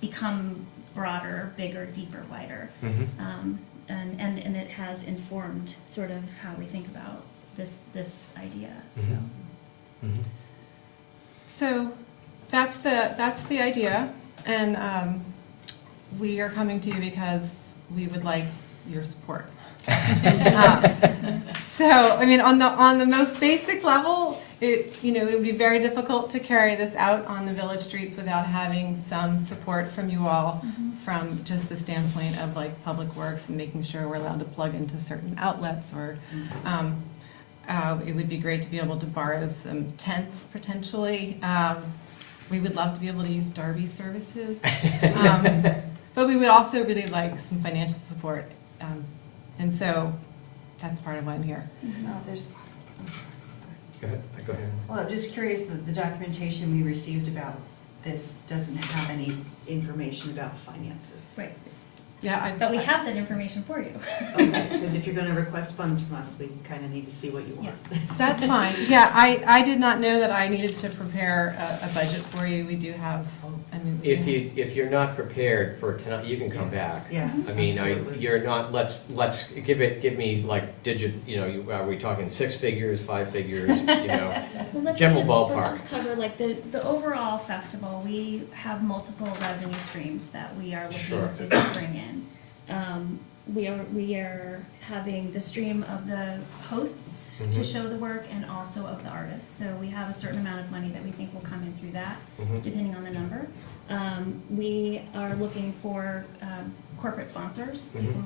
become broader, bigger, deeper, wider. And it has informed sort of how we think about this idea. So that's the idea, and we are coming to you because we would like your support. So, I mean, on the most basic level, it would be very difficult to carry this out on the village streets without having some support from you all, from just the standpoint of, like, public works and making sure we're allowed to plug into certain outlets, or it would be great to be able to borrow some tents potentially. We would love to be able to use Darby's services, but we would also really like some financial support, and so that's part of why I'm here. Go ahead, go ahead. Well, I'm just curious, that the documentation we received about this doesn't have any information about finances. Right, Yeah, but we have that information for you. Okay, because if you're gonna request funds from us, we kind of need to see what you want. Yes. That's fine. Yeah, I did not know that I needed to prepare a budget for you. We do have, I mean. If you're not prepared for tonight, you can come back. Yeah. I mean, absolutely. you're not, let's give me like are we talking 6 figures, 5 figures, Well, let's General just, ballpark. let's just cover like the overall festival. We have multiple revenue streams that we are Sure. looking to bring in. We are having the stream of the hosts to Mhm. show the work and also of the artists. So we have a certain amount of money that we think will come in through that, Mhm. depending on the number. We are looking for corporate sponsors, Mhm. people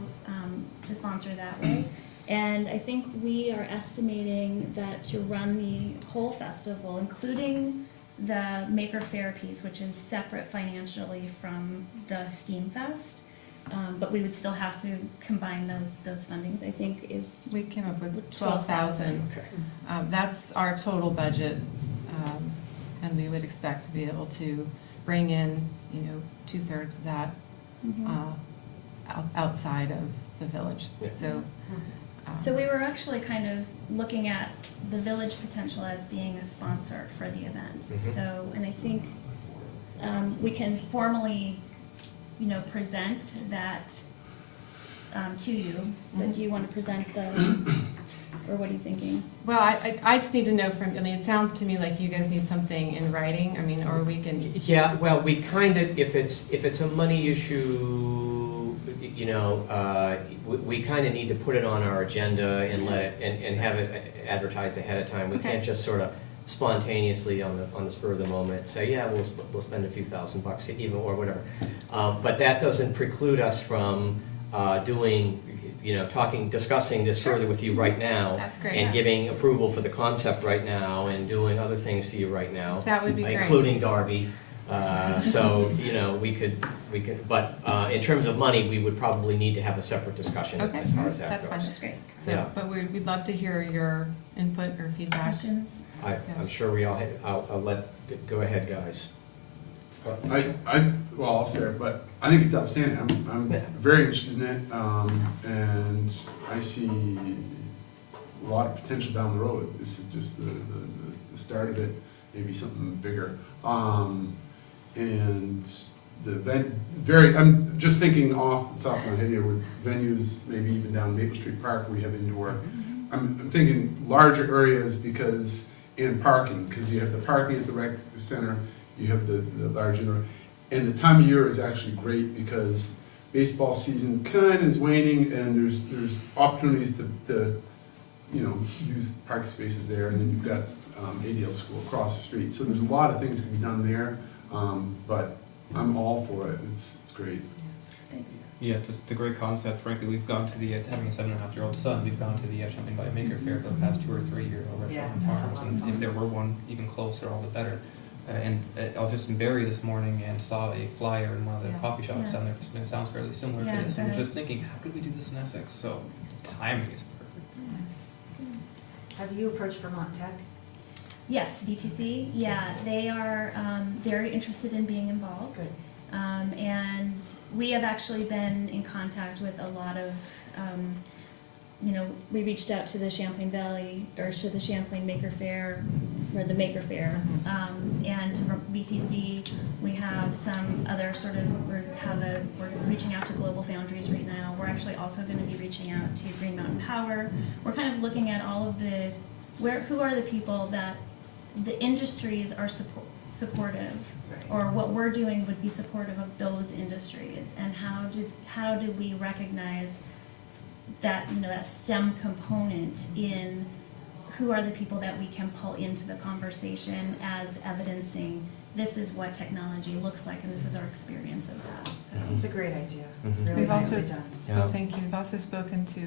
to sponsor that way. And I think we are estimating that to run the whole festival, including the Maker Fair piece, which is separate financially from the Steam Fest, but we would still have to combine those fundings, I think is, We came up with 12,000. 12,000. Okay. That's our total budget, and we would expect to be able to bring in, 2/3 of that outside of the village. Yeah. So. So we were actually kind of looking at the village potential as being a sponsor for the event. Mhm. So, and I think we can formally, present that to you. But do you want to present or what are you thinking? Well, I just need to know it sounds to me like you guys need something in writing, or we can. Yeah, well, we kind of, if it's a money issue, we kind of need to put it on our agenda and let it, and have it advertised ahead of time. We Okay. can't just sort of spontaneously on the spur of the moment say, yeah, we'll spend a few $1,000 even, or whatever. But that doesn't preclude us from doing, discussing this further with you right now. That's great. And giving approval for the concept right now, and doing other things for you right now. That would be great. Including Darby. So, we could, but in terms of money, we would probably need to have a separate discussion Okay, as far as that that's goes. fine. That's great. Yeah. But we'd love to hear your input or feedback. Questions? I'm sure we all, I'll go ahead, guys. Well, I'll start, but I think it's outstanding. I'm very interested in it, and I see a lot of potential down the road. This is just the start of it, maybe something bigger. And I'm just thinking off the top of my head here with venues, maybe even down Maple Street Park where you have indoor. I'm thinking larger areas in parking, because you have the parking at the rec center, you have the large indoor. And the time of year is actually great because baseball season kind of is waning, and there's opportunities to use parking spaces there, and then you've got ADL school across the street. So there's a lot of things that can be done there, but I'm all for it. It's great. Thanks. Yeah, it's a great concept. Frankly, we've gone to having a 7.5-year-old son, we've gone to the Champlain Valley Maker Fair for the past 2 or 3 years over Yeah, at that's a Farms, lot of and fun. if there were one even closer, all the better. I was just in Barrie this morning and saw a flyer in one of the Yeah. coffee shops Yeah. down there. It sounds fairly similar Yeah, to this, and I was the- just thinking, how could we do this in Essex? So timing is perfect. Have you approached Vermont Tech? Yes, VTC, yeah, they are very interested in being involved. Good. And we have actually been in contact with a lot of, we reached out to the Champlain Valley, or to the Champlain Maker Fair, or the Maker Fair, and to VTC, we have some other sort of, we're reaching out to Global Foundries right now. We're actually also gonna be reaching out to Green Mountain Power. We're kind of looking at all of who are the people that the industries are supportive, or what we're doing would be supportive of those industries, and how do we recognize that, that STEM component in who are the people that we can pull into the conversation as evidencing this is what technology looks like and this is our experience of that. So It's a great idea. It's Mhm. really We've also nicely done. Yeah. Thank you. We've also spoken to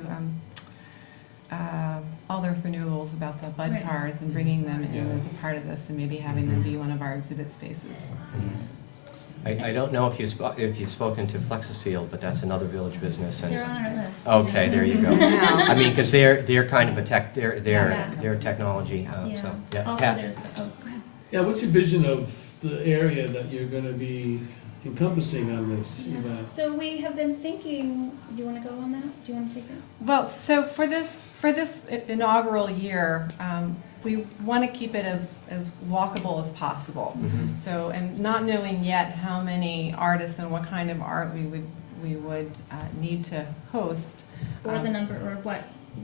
All Earth Renewables about the bud Right. cars and bringing them in Yeah. as a part of this, and maybe having them be one of our exhibit spaces. I don't know if you've spoken to Flexiseal, but that's another village business. And They're on our list. okay, there you go. Yeah. I mean, because they're kind of a they're Yeah. technology. So yeah. Also, Pat? there's the, oh, go ahead. Yeah, what's your vision of the area that you're gonna be encompassing on this event? Yes, so we have been thinking, do you want to go on that? Do you want to take that? Well, so for this inaugural year, we want to keep it as walkable as possible. Mhm. So, and not knowing yet how many artists and what kind of art we would need to host. Or the number, or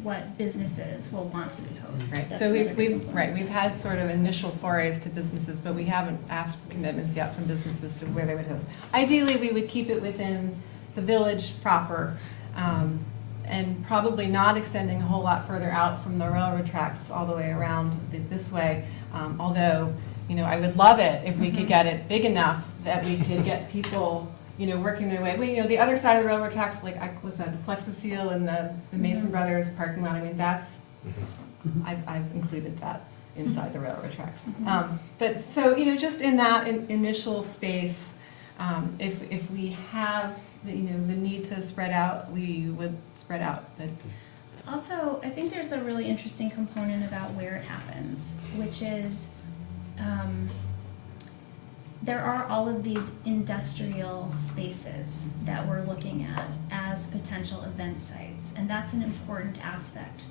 what businesses will want to be hosts. Right, That's so another big we've component. had sort of initial forays to businesses, but we haven't asked for commitments yet from businesses to where they would host. Ideally, we would keep it within the village proper, and probably not extending a whole lot further out from the railroad tracks all the way around this way. Although, you know, I would love it if we could get it big enough that we could get people, you know, working their way. Well, you know, the other side of the railroad tracks, like, what's that, Flexiseal and the Mason Brothers parking lot, I mean, that's, I've included that inside the railroad tracks. But, so, you know, just in that initial space, if we have, the need to spread out, we would spread out, but. Also, I think there's a really interesting component about where it happens, which is, there are all of these industrial spaces that we're looking at as potential event sites, and that's an important aspect.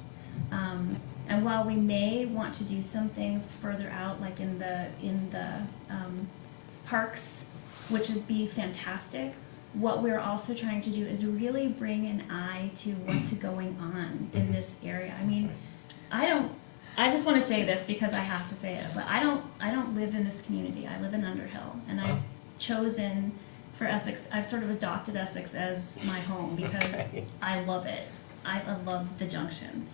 And while we may want to do some things further out, like in the parks, which would be fantastic, what we're also trying to do is really bring an eye to what's going on in this area. I mean, I just want to say this because I have to say it, but I don't live in this community. I live in Underhill, and I've chosen for Essex, I've sort of adopted Essex as my home because I love it. I love the Junction.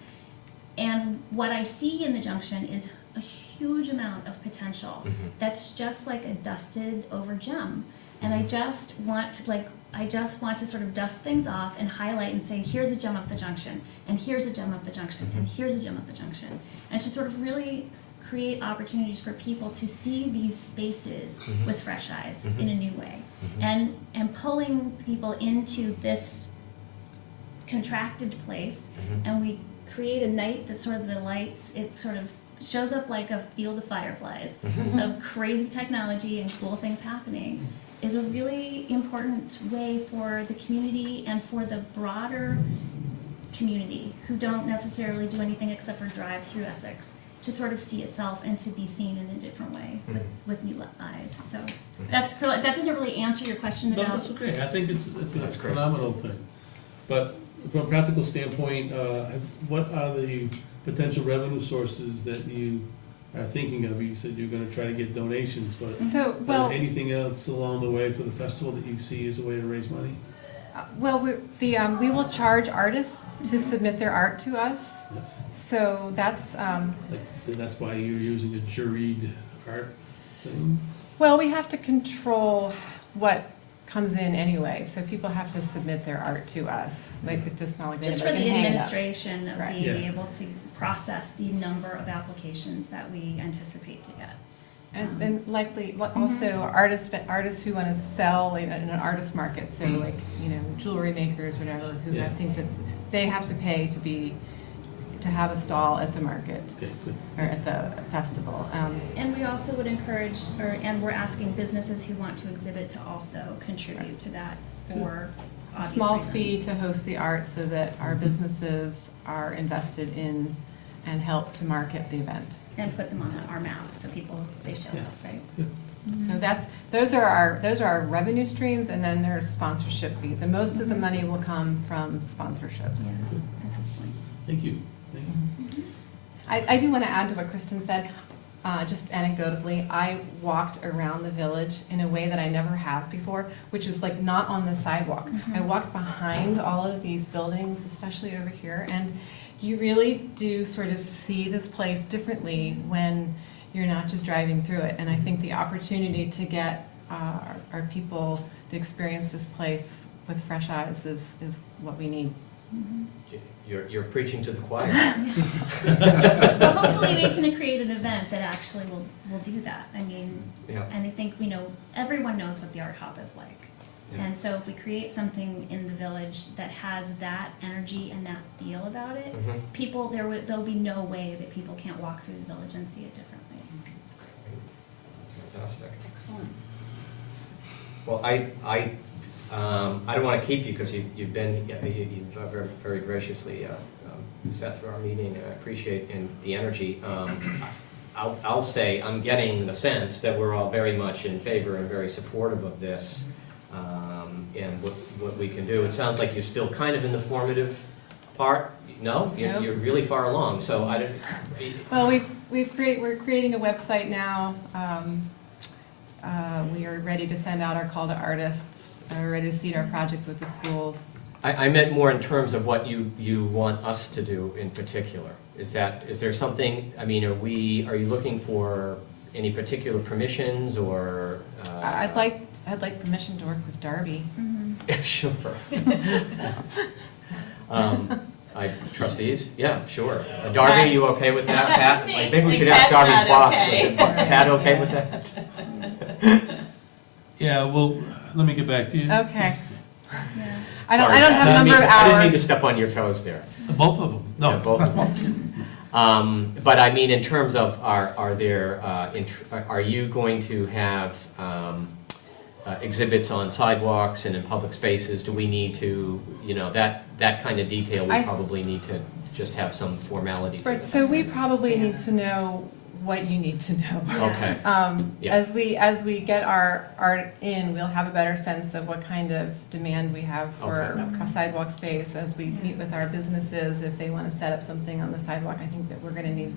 And what I see in the Junction is a huge amount of potential that's just like a dusted over gem. And I just want to sort of dust things off and highlight and say, here's a gem up the Junction, and here's a gem up the Junction, and here's a gem up the Junction. And to sort of really create opportunities for people to see these spaces with fresh eyes in a new way. And pulling people into this contracted place, and we create a night that sort of delights, it sort of shows up like a field of fireflies of crazy technology and cool things happening, is a really important way for the community and for the broader community who don't necessarily do anything except for drive through Essex to sort of see itself and to be seen in a different way with new eyes. So that doesn't really answer your question No, about. that's okay, I think it's That's a great. phenomenal thing. But from a practical standpoint, what are the potential revenue sources that you are thinking of? You said you're gonna try to get donations, but So, well, anything else along the way for the festival that you see as a way to raise money? we will charge artists to submit their art to us. Yes. So that's, That's why you're using a juried art thing? well, we have to control what comes in anyway, so people have to submit their art to us. Like, it's just not like Just for anybody the can hang it up. administration of Right. being Yeah. able to process the number of applications that we anticipate to get. And likely, also artists who want to sell in an artist market, so like, jewelry makers, whatever, who Yeah. have things that, they have to pay to have a stall at the market, Okay, good. or at the festival. And we also would encourage, and we're asking businesses who want to exhibit to also contribute to that for A obvious small reasons. fee to host the art so that our businesses are invested in and help to market the event. And put them on our map so they show Yeah. up, right? So those are our revenue streams, and then there's sponsorship fees, and most of the money will come from sponsorships. Yeah, at this point. Thank you. Thank you. I do want to add to what Kristen said, just anecdotally. I walked around the village in a way that I never have before, which is like not on the sidewalk. I walked behind all of these buildings, especially over here, and you really do sort of see this place differently when you're not just driving through it. And I think the opportunity to get our people to experience this place with fresh eyes is what we need. You're preaching to the choir. Well, hopefully we can create an event that actually will do that. I mean, Yeah. and I think, everyone knows what the art hop is like. Yeah. And so if we create something in the village that has that energy and that feel about it, Mhm. people, there'll be no way that people can't walk through the village and see it differently. Fantastic. Excellent. Well, I don't want to keep you because you've very, very graciously sat through our meeting, and I appreciate the energy. I'll say I'm getting the sense that we're all very much in favor and very supportive of this and what we can do. It sounds like you're still kind of in the formative part. No? Nope. You're really far along, so I don't. Well, we're creating a website now. We are ready to send out our call to artists. We're ready to seed our projects with the schools. I meant more in terms of what you want us to do in particular. Is there something, I mean, are you looking for any particular permissions or? I'd like permission to work with Darby. Mm-hmm. Sure. Trustees? Yeah, sure. Darby, you okay with that? Pat? Like, maybe we should ask Darby's boss. Pat, okay with that? Yeah, well, let me get back to you. Okay. Yeah. I don't Sorry, have Pat. a number of I didn't mean to hours. step on your toes there. Both of them, no. Yeah, both of them. But I mean, in terms of, are you going to have exhibits on sidewalks and in public spaces? Do we need to, that kind of detail, we probably need to just have some formality to Right, it. so we probably need to know what you need to know. Okay. Yeah. As we get our art in, we'll have a better sense of what kind of demand we have for Okay. sidewalk space. As we meet with our businesses, if they want to set up something on the sidewalk, I think that we're gonna need.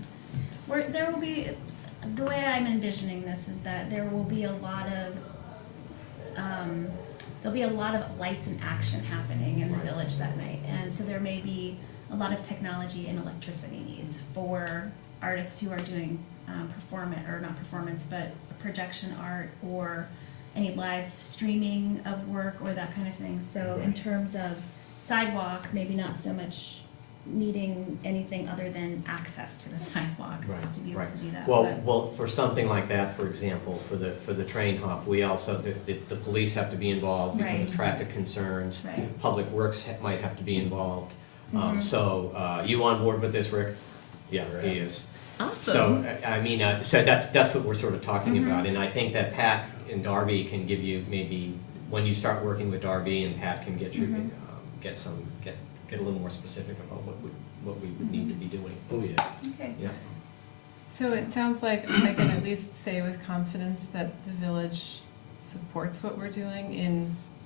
There will be, the way I'm envisioning this is that there will be a lot of, lights and action happening in the village that night. And so there may be a lot of technology and electricity needs for artists who are doing projection art or any live streaming of work or that kind of thing. So in terms of sidewalk, maybe not so much needing anything other than access to the sidewalks Right, to be able right. to do that. Well, for something like that, for example, for the train hop, we also, the police have to be involved because of Right. traffic concerns. Right. Public Works might have to be involved. Mhm. So, you on board with this, Rick? Yeah, he is. Awesome. So, I mean, so that's what we're sort of talking Mhm. about, and I think that Pat and Darby can give you maybe, when you start working with Darby, and Pat can get you, Mhm. get a little more specific about what we would need to be doing. Oh, yeah. Okay. Yeah. So it sounds like I can at least say with confidence that the village supports what we're doing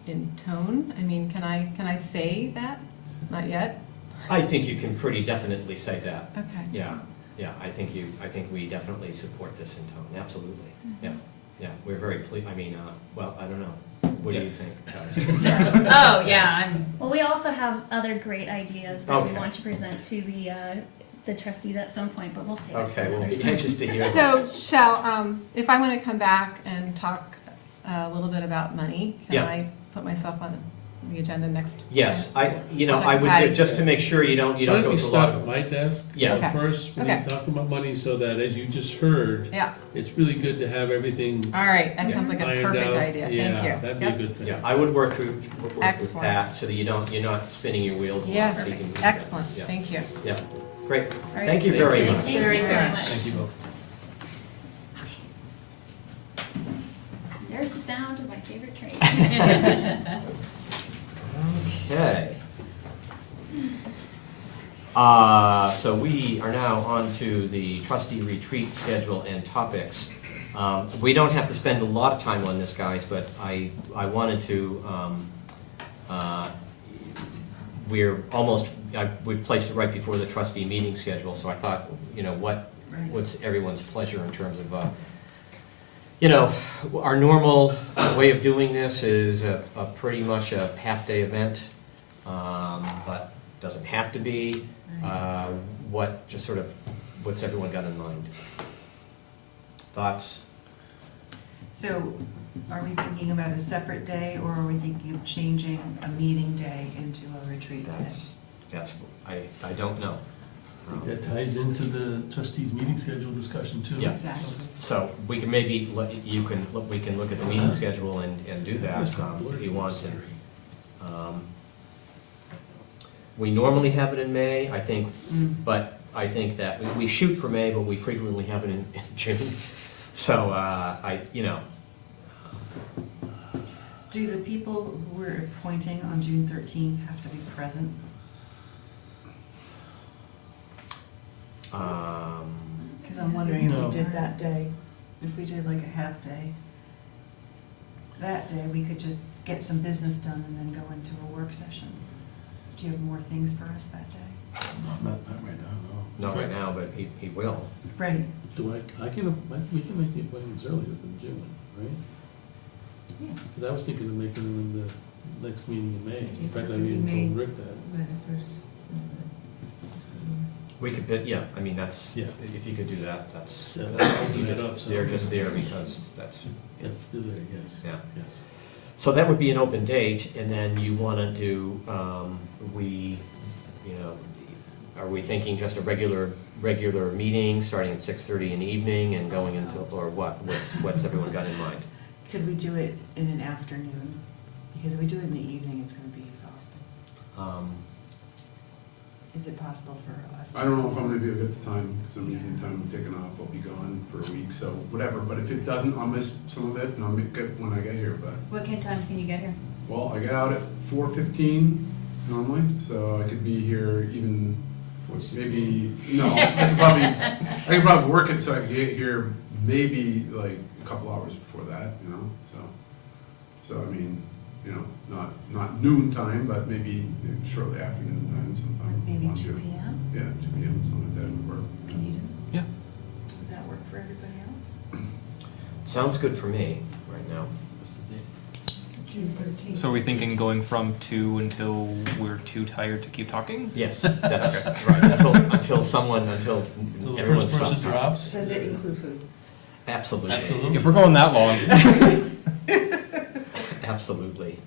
in tone. I mean, can I say that? Not yet? I think you can pretty definitely say that. Okay. Yeah, I think we definitely support this in tone, absolutely. Mhm. Yeah, we're very pleased, I mean, well, I don't know. What do you Yes. think, guys? Oh, yeah, well, we also have other great ideas that we Okay. want to present to the trustees at some point, but we'll save it for Okay, we'll another be time. anxious to hear. So, if I want to come back and talk a little bit about money, can Yeah. I put myself on the agenda next? Yes, I Like would, Patty. just to make sure you don't Why go don't through we a stop lot at of. my desk? Yeah. Okay. First, when you Okay. talk about money, so that as you just heard, Yeah, it's really good to have everything all right, that Yeah. sounds like a ironed perfect out. idea, thank you. Yeah, that'd be a Yep. good thing. Yeah, I would work with Excellent. Pat, so that you're not spinning your wheels. along, Yes, so you can- excellent, Yeah, thank you. yeah, great, All right. thank you very Thank you. much. Thank you very much. Thank you both. There's the sound of my favorite train. Okay. So we are now on to the trustee retreat schedule and topics. We don't have to spend a lot of time on this, guys, but I wanted to, we've placed it right before the trustee meeting schedule, so I thought, what's everyone's pleasure in terms of, our normal way of doing this is a pretty much a half-day event, but doesn't have to be. What's everyone got in mind? Thoughts? So are we thinking about a separate day, or are we thinking of changing a meeting day into a retreat day? That's, I don't know. I think that ties into the trustees' meeting schedule discussion too. Yeah. Exactly. So we can maybe, we can look at the meeting schedule and do that Just a if you blurry want. story. We normally have it in May, I think, Mm. I think that we shoot for May, but we frequently have it in June. So, Do the people who we're appointing on June 13th have to be present? Because I'm wondering if No. we did that day, if we did like a half day, that day, we could just get some business done and then go into a work session. Do you have more things for us that day? Not right now, no. not right now, but he will. Right. Do we can make the appointments earlier than June, right? Yeah. Because I was thinking of making them in the next meeting in May. In Just fact, I have to be even made told Rick that. by the first. We could, yeah, I mean, that's, Yeah. if you could do that, that's, Yeah, you open it just, up, so- they're just there because that's, That's still there, yes. Yeah. Yes. So that would be an open date, and then you want to do, are we thinking just a regular meeting, starting at 6:30 in the evening and going until, or what? What's everyone got in mind? Could we do it in an afternoon? Because if we do it in the evening, it's gonna be exhausting. Is it possible for us to? I don't know if I'm gonna be able to get the time, because I'm using time I'm taking off, I'll be gone for a week, so whatever, but if it doesn't, I'll miss some of it, and I'll make it when I get here, but, What time can you get here? well, I get out at 4:15 normally, so I could be here even, maybe, no, I could probably work it so I could get here maybe like a couple hours before that, so I mean, not noon time, but maybe shortly afternoon time sometime. Maybe One, 2 two. PM? Yeah, 2 PM, something like that would work. Can you do? Yeah. Would that work for everybody else? Sounds good for me right now. What's the date? June 13th. So are we thinking going from 2 until we're too tired to keep talking? Yes, that's right, until Until the everyone first stops person talking. drops? Does it include food? Absolutely. Absolutely. If we're going that long. Absolutely.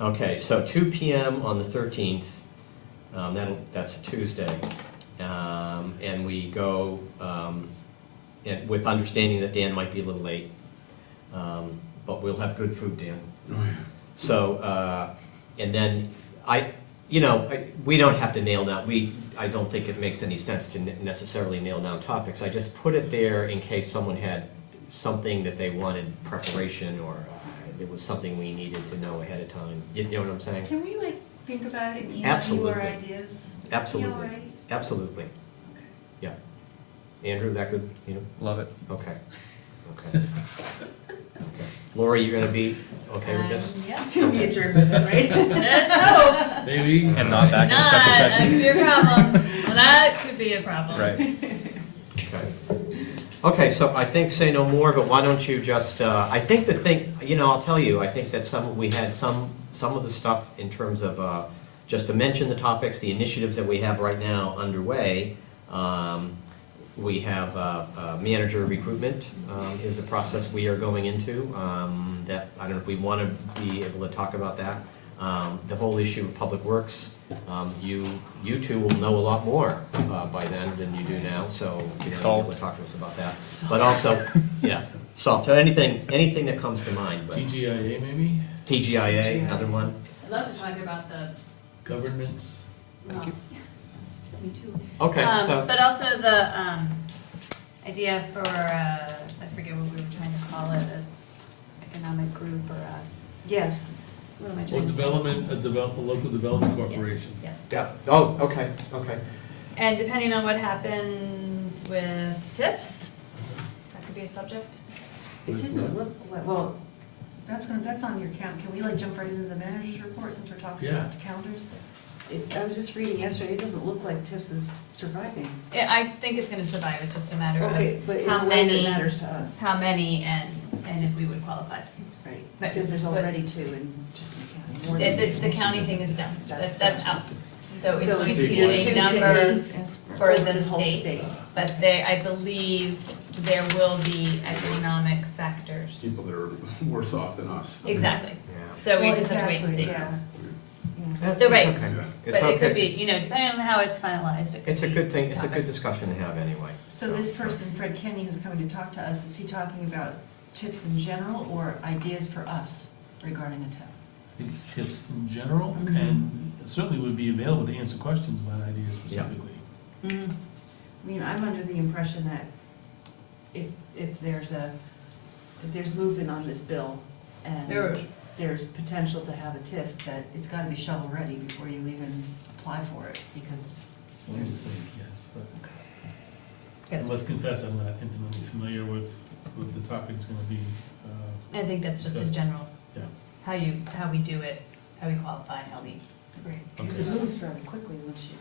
Okay, so 2 PM on the 13th, that's a Tuesday. And we go, and with understanding that Dan might be a little late, but we'll have good food, Dan. Oh, yeah. So, and then we don't have to nail down, I don't think it makes any sense to necessarily nail down topics. I just put it there in case someone had something that they wanted preparation, or there was something we needed to know ahead of time. You know what I'm saying? Can we think about it and email you Absolutely. our ideas? Absolutely. Be all right? Absolutely. Okay. Yeah. Andrew, that good, Love it. Okay. Okay. Okay. Lori, you're gonna be okay with this? Yeah. Can we adjourn with it, right? Let's hope. Maybe. And not back in the Not, special that session. could be a problem. Well, that could be a problem. Right. Okay. Okay, so I think say no more, but why don't you just, I think I'll tell you, I think that we had some of the stuff in terms of, just to mention the topics, the initiatives that we have right now underway. We have manager recruitment is a process we are going into, that, I don't know if we want to be able to talk about that. The whole issue of public works, you two will know a lot more by then than you do now, so you don't need to be able to talk to us about that. But also, yeah, so anything that comes to mind, but TGIA maybe? TGIA, another one. I'd love to talk about the. Governance? Thank you. Me too. Okay, so, But also the idea for, I forget what we were trying to call it, an economic group or a, Yes. what am I Or trying to say? a local development corporation. Yes. yeah, oh, okay. And depending on what happens with TIFs, that could be a subject. It With didn't look like, well, that's on your count. Can we jump right into the manager's report since we're talking Yeah. about calendars? I was just reading yesterday, it doesn't look like TIPS is surviving. I think it's gonna survive, it's just a matter Okay, but of in how a way that many, matters to us. and if we would qualify. Right, But- because there's but- already 2 in Chittenden County. more than The 2. county thing is done, that's out. So it's So going it's to be two a to number eight for the the whole state, but I believe there will be economic factors. People that are worse off than us. Exactly, Yeah. so we Well, just have to wait and see. exactly, yeah. That's- So, it's right. okay. It's But it could okay. be, you know, depending on how it's finalized, it could be. It's a good thing, it's a good topic. discussion to have anyway. So this person, Fred Kenny, who's coming to talk to us, is he talking about tips in general or ideas for us regarding a tip? I think it's tips in general, Mhm. and certainly would be available to answer questions about ideas specifically. I mean, I'm under the impression that if there's movement on this bill and There is. there's potential to have a TIF, that it's gotta be shovel-ready before you even apply for it, because One would think, yes, but I Yes. must confess, I'm not intimately familiar with the topic's gonna be. I think that's just a Discuss. general, Yeah. how we do it, how we qualify, and how we. because it Okay. moves fairly quickly once you.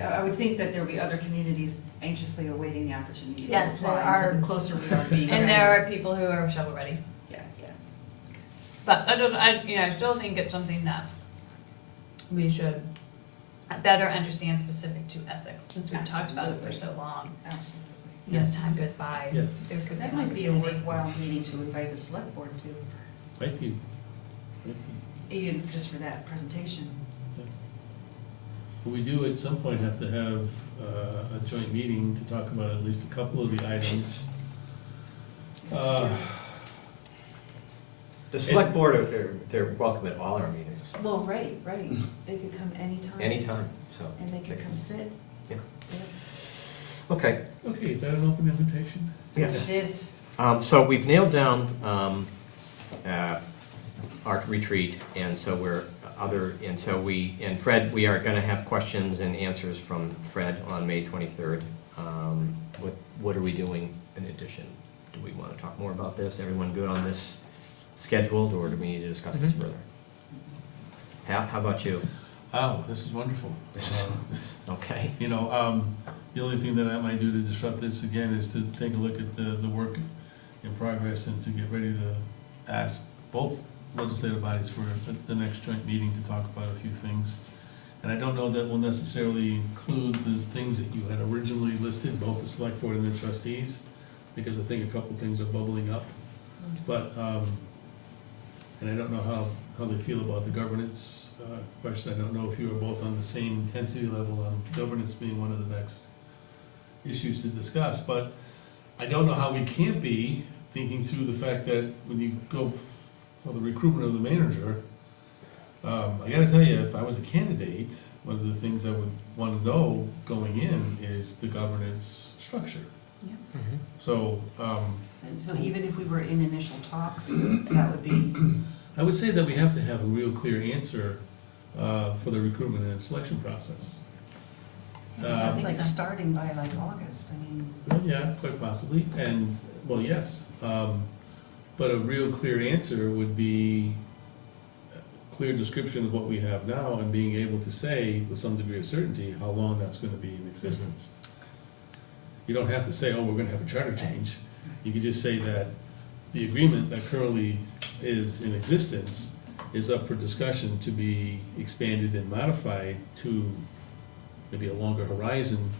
I would think that there would be other communities anxiously awaiting the opportunity to Yes, there apply, are. so the closer we are to being ready. And there are people who are shovel ready. Yeah, yeah. But that doesn't, I still think it's something that we should better understand specific to Essex, since we've talked about it for so long. Absolutely. As time goes by, Yes. there could be That an might be a opportunity. worthwhile meeting to invite the select board to, Might be. even just for that presentation. But we do at some point have to have a joint meeting to talk about at least a couple of the items. The select board, they're welcome at all our meetings, Well, right. They could come anytime. anytime, so. And they could come sit. Yeah. Yeah. Okay. Okay, is that an open invitation? Yes. It is. So we've nailed down our retreat, and so and Fred, we are gonna have questions and answers from Fred on May 23rd. What are we doing in addition? Do we wanna talk more about this? Everyone good on this scheduled, or do we need to discuss this further? How about you? Oh, this is wonderful. Okay. You know, the only thing that I might do to disrupt this again is to take a look at the work in progress and to get ready to ask both legislative bodies for the next joint meeting to talk about a few things. And I don't know that will necessarily include the things that you had originally listed, both the select board and the trustees, because I think a couple things are bubbling up. But, and I don't know how they feel about the governance question. I don't know if you are both on the same intensity level on governance being one of the next issues to discuss. But I don't know how we can't be thinking through the fact that when you go for the recruitment of the manager, I gotta tell you, if I was a candidate, one of the things I would wanna know going in is the governance structure. So, And so even if we were in initial talks, that would be, I would say that we have to have a real clear answer for the recruitment and selection process. that's like starting by like August, I mean. Well, yeah, quite possibly, and, well, yes. But a real clear answer would be a clear description of what we have now and being able to say with some degree of certainty how long that's gonna be in existence. You don't have to say, oh, we're gonna have a charter change. You could just say that the agreement that currently is in existence is up for discussion to be expanded and modified to maybe a longer horizon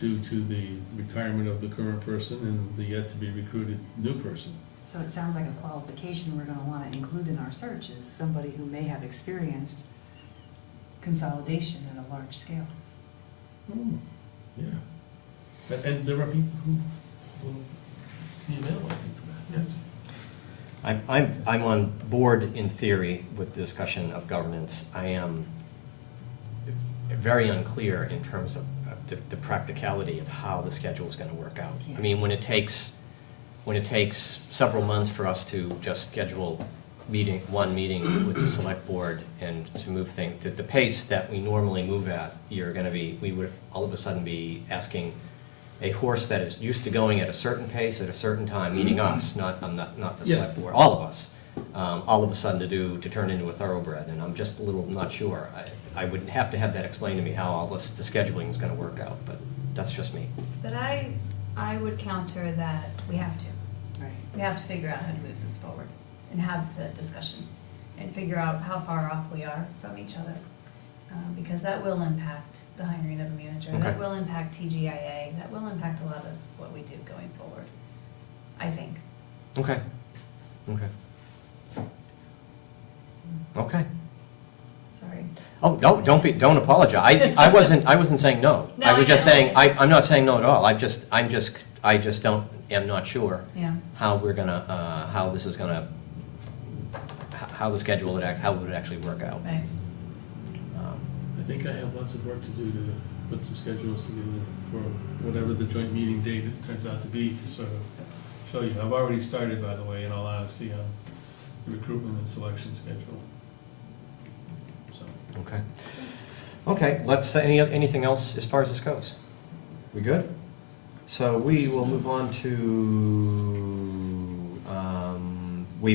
due to the retirement of the current person and the yet-to-be recruited new person. So it sounds like a qualification we're gonna wanna include in our search is somebody who may have experienced consolidation at a large scale. Yeah. And there are people who will be available, I think, for that, yes. I'm on board in theory with the discussion of governance. I am very unclear in terms of the practicality of how the schedule is gonna work out. I mean, when it takes several months for us to just schedule one meeting with the select board and to move things, the pace that we normally move at, we would all of a sudden be asking a horse that is used to going at a certain pace at a certain time, meaning us, not the select Yes. board, all of us, all of a sudden to turn into a thoroughbred, and I'm just a little not sure. I would have to have that explained to me how all the scheduling is gonna work out, but that's just me. But I would counter that we have to. Right. We have to figure out how to move this forward and have the discussion and figure out how far off we are from each other. Because that will impact the hiring of a manager, that Okay. will impact TGIA, that will impact a lot of what we do going forward, I think. Okay. Okay. Oh, no, don't apologize. I wasn't saying no. No, I was I just know. saying, I'm not saying no at all. I just am not sure Yeah. how we're gonna, how this is gonna, how the schedule would, how would it actually work out. Right. I think I have lots of work to do to put some schedules together for whatever the joint meeting date it turns out to be, to sort of show you. I've already started, by the way, in all honesty, on the recruitment and selection schedule. So, Okay. Okay, let's, anything else as far as this goes? We good? So we will move on to,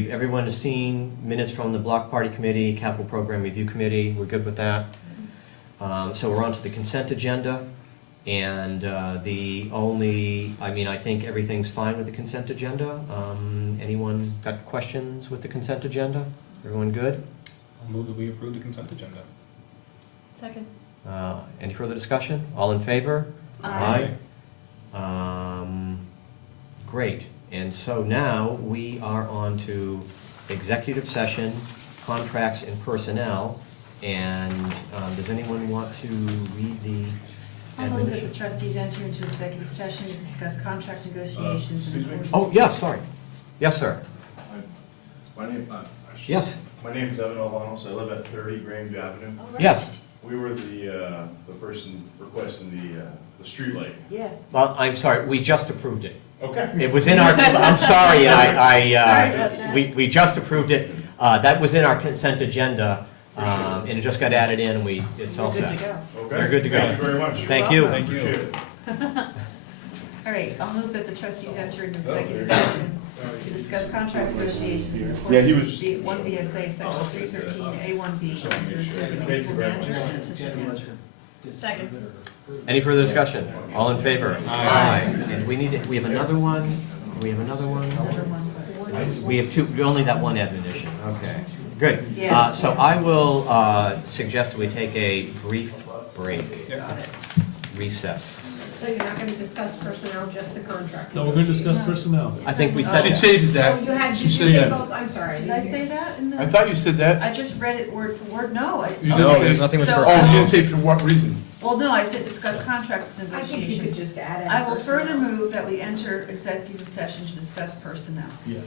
everyone has seen minutes from the Block Party Committee, Capital Program Review Committee. We're good with that. So we're on to the consent agenda. And the only, I think everything's fine with the consent agenda. Anyone got questions with the consent agenda? Everyone good? I'll move that we approve the consent agenda. Second. Any further discussion? All in favor? Aye. Great. And so now we are on to executive session, contracts and personnel. And does anyone want to read the I'll move that the admonition? trustees enter into executive session to discuss contract negotiations. Excuse me? Oh, yes, sorry. Yes, sir. My name, Yes. My name is Evan Alvanos. I live at 30 Grandview Avenue. Yes. We were the person requesting the street light. Yeah. Well, I'm sorry, we just approved it. Okay. It was in our, I'm sorry, Sorry about that. we just approved it. That was in our consent agenda, and it just got added in, and it's all We're set. good to go. Okay. You're good to go. Thank you very much. Thank you. welcome. Appreciate it. All right, I'll move that the trustees enter into executive session to discuss contract negotiations in Yeah, he accordance was- with one VSA, section 313A1B, and to include the municipal manager and assistant manager. Second. Any further discussion? All in favor? Aye. And we have another one? We have another one? Another one. We have two, only that one admonition, okay. Good. Yeah. So I will suggest that we take a brief break, recess. So you're not gonna discuss personnel, just the contract? no, we're gonna discuss personnel. I think we said She that. saved Oh, that. you had, She did you said say that. both? I'm sorry. Did I say that in the? I thought you said that. I just read it word for word, no. You No, didn't there's say- nothing So- for. Oh, you didn't say for what reason? Well, no, I said discuss contract I think you could negotiations. just add. I will further move that we enter executive session to discuss personnel. Yes.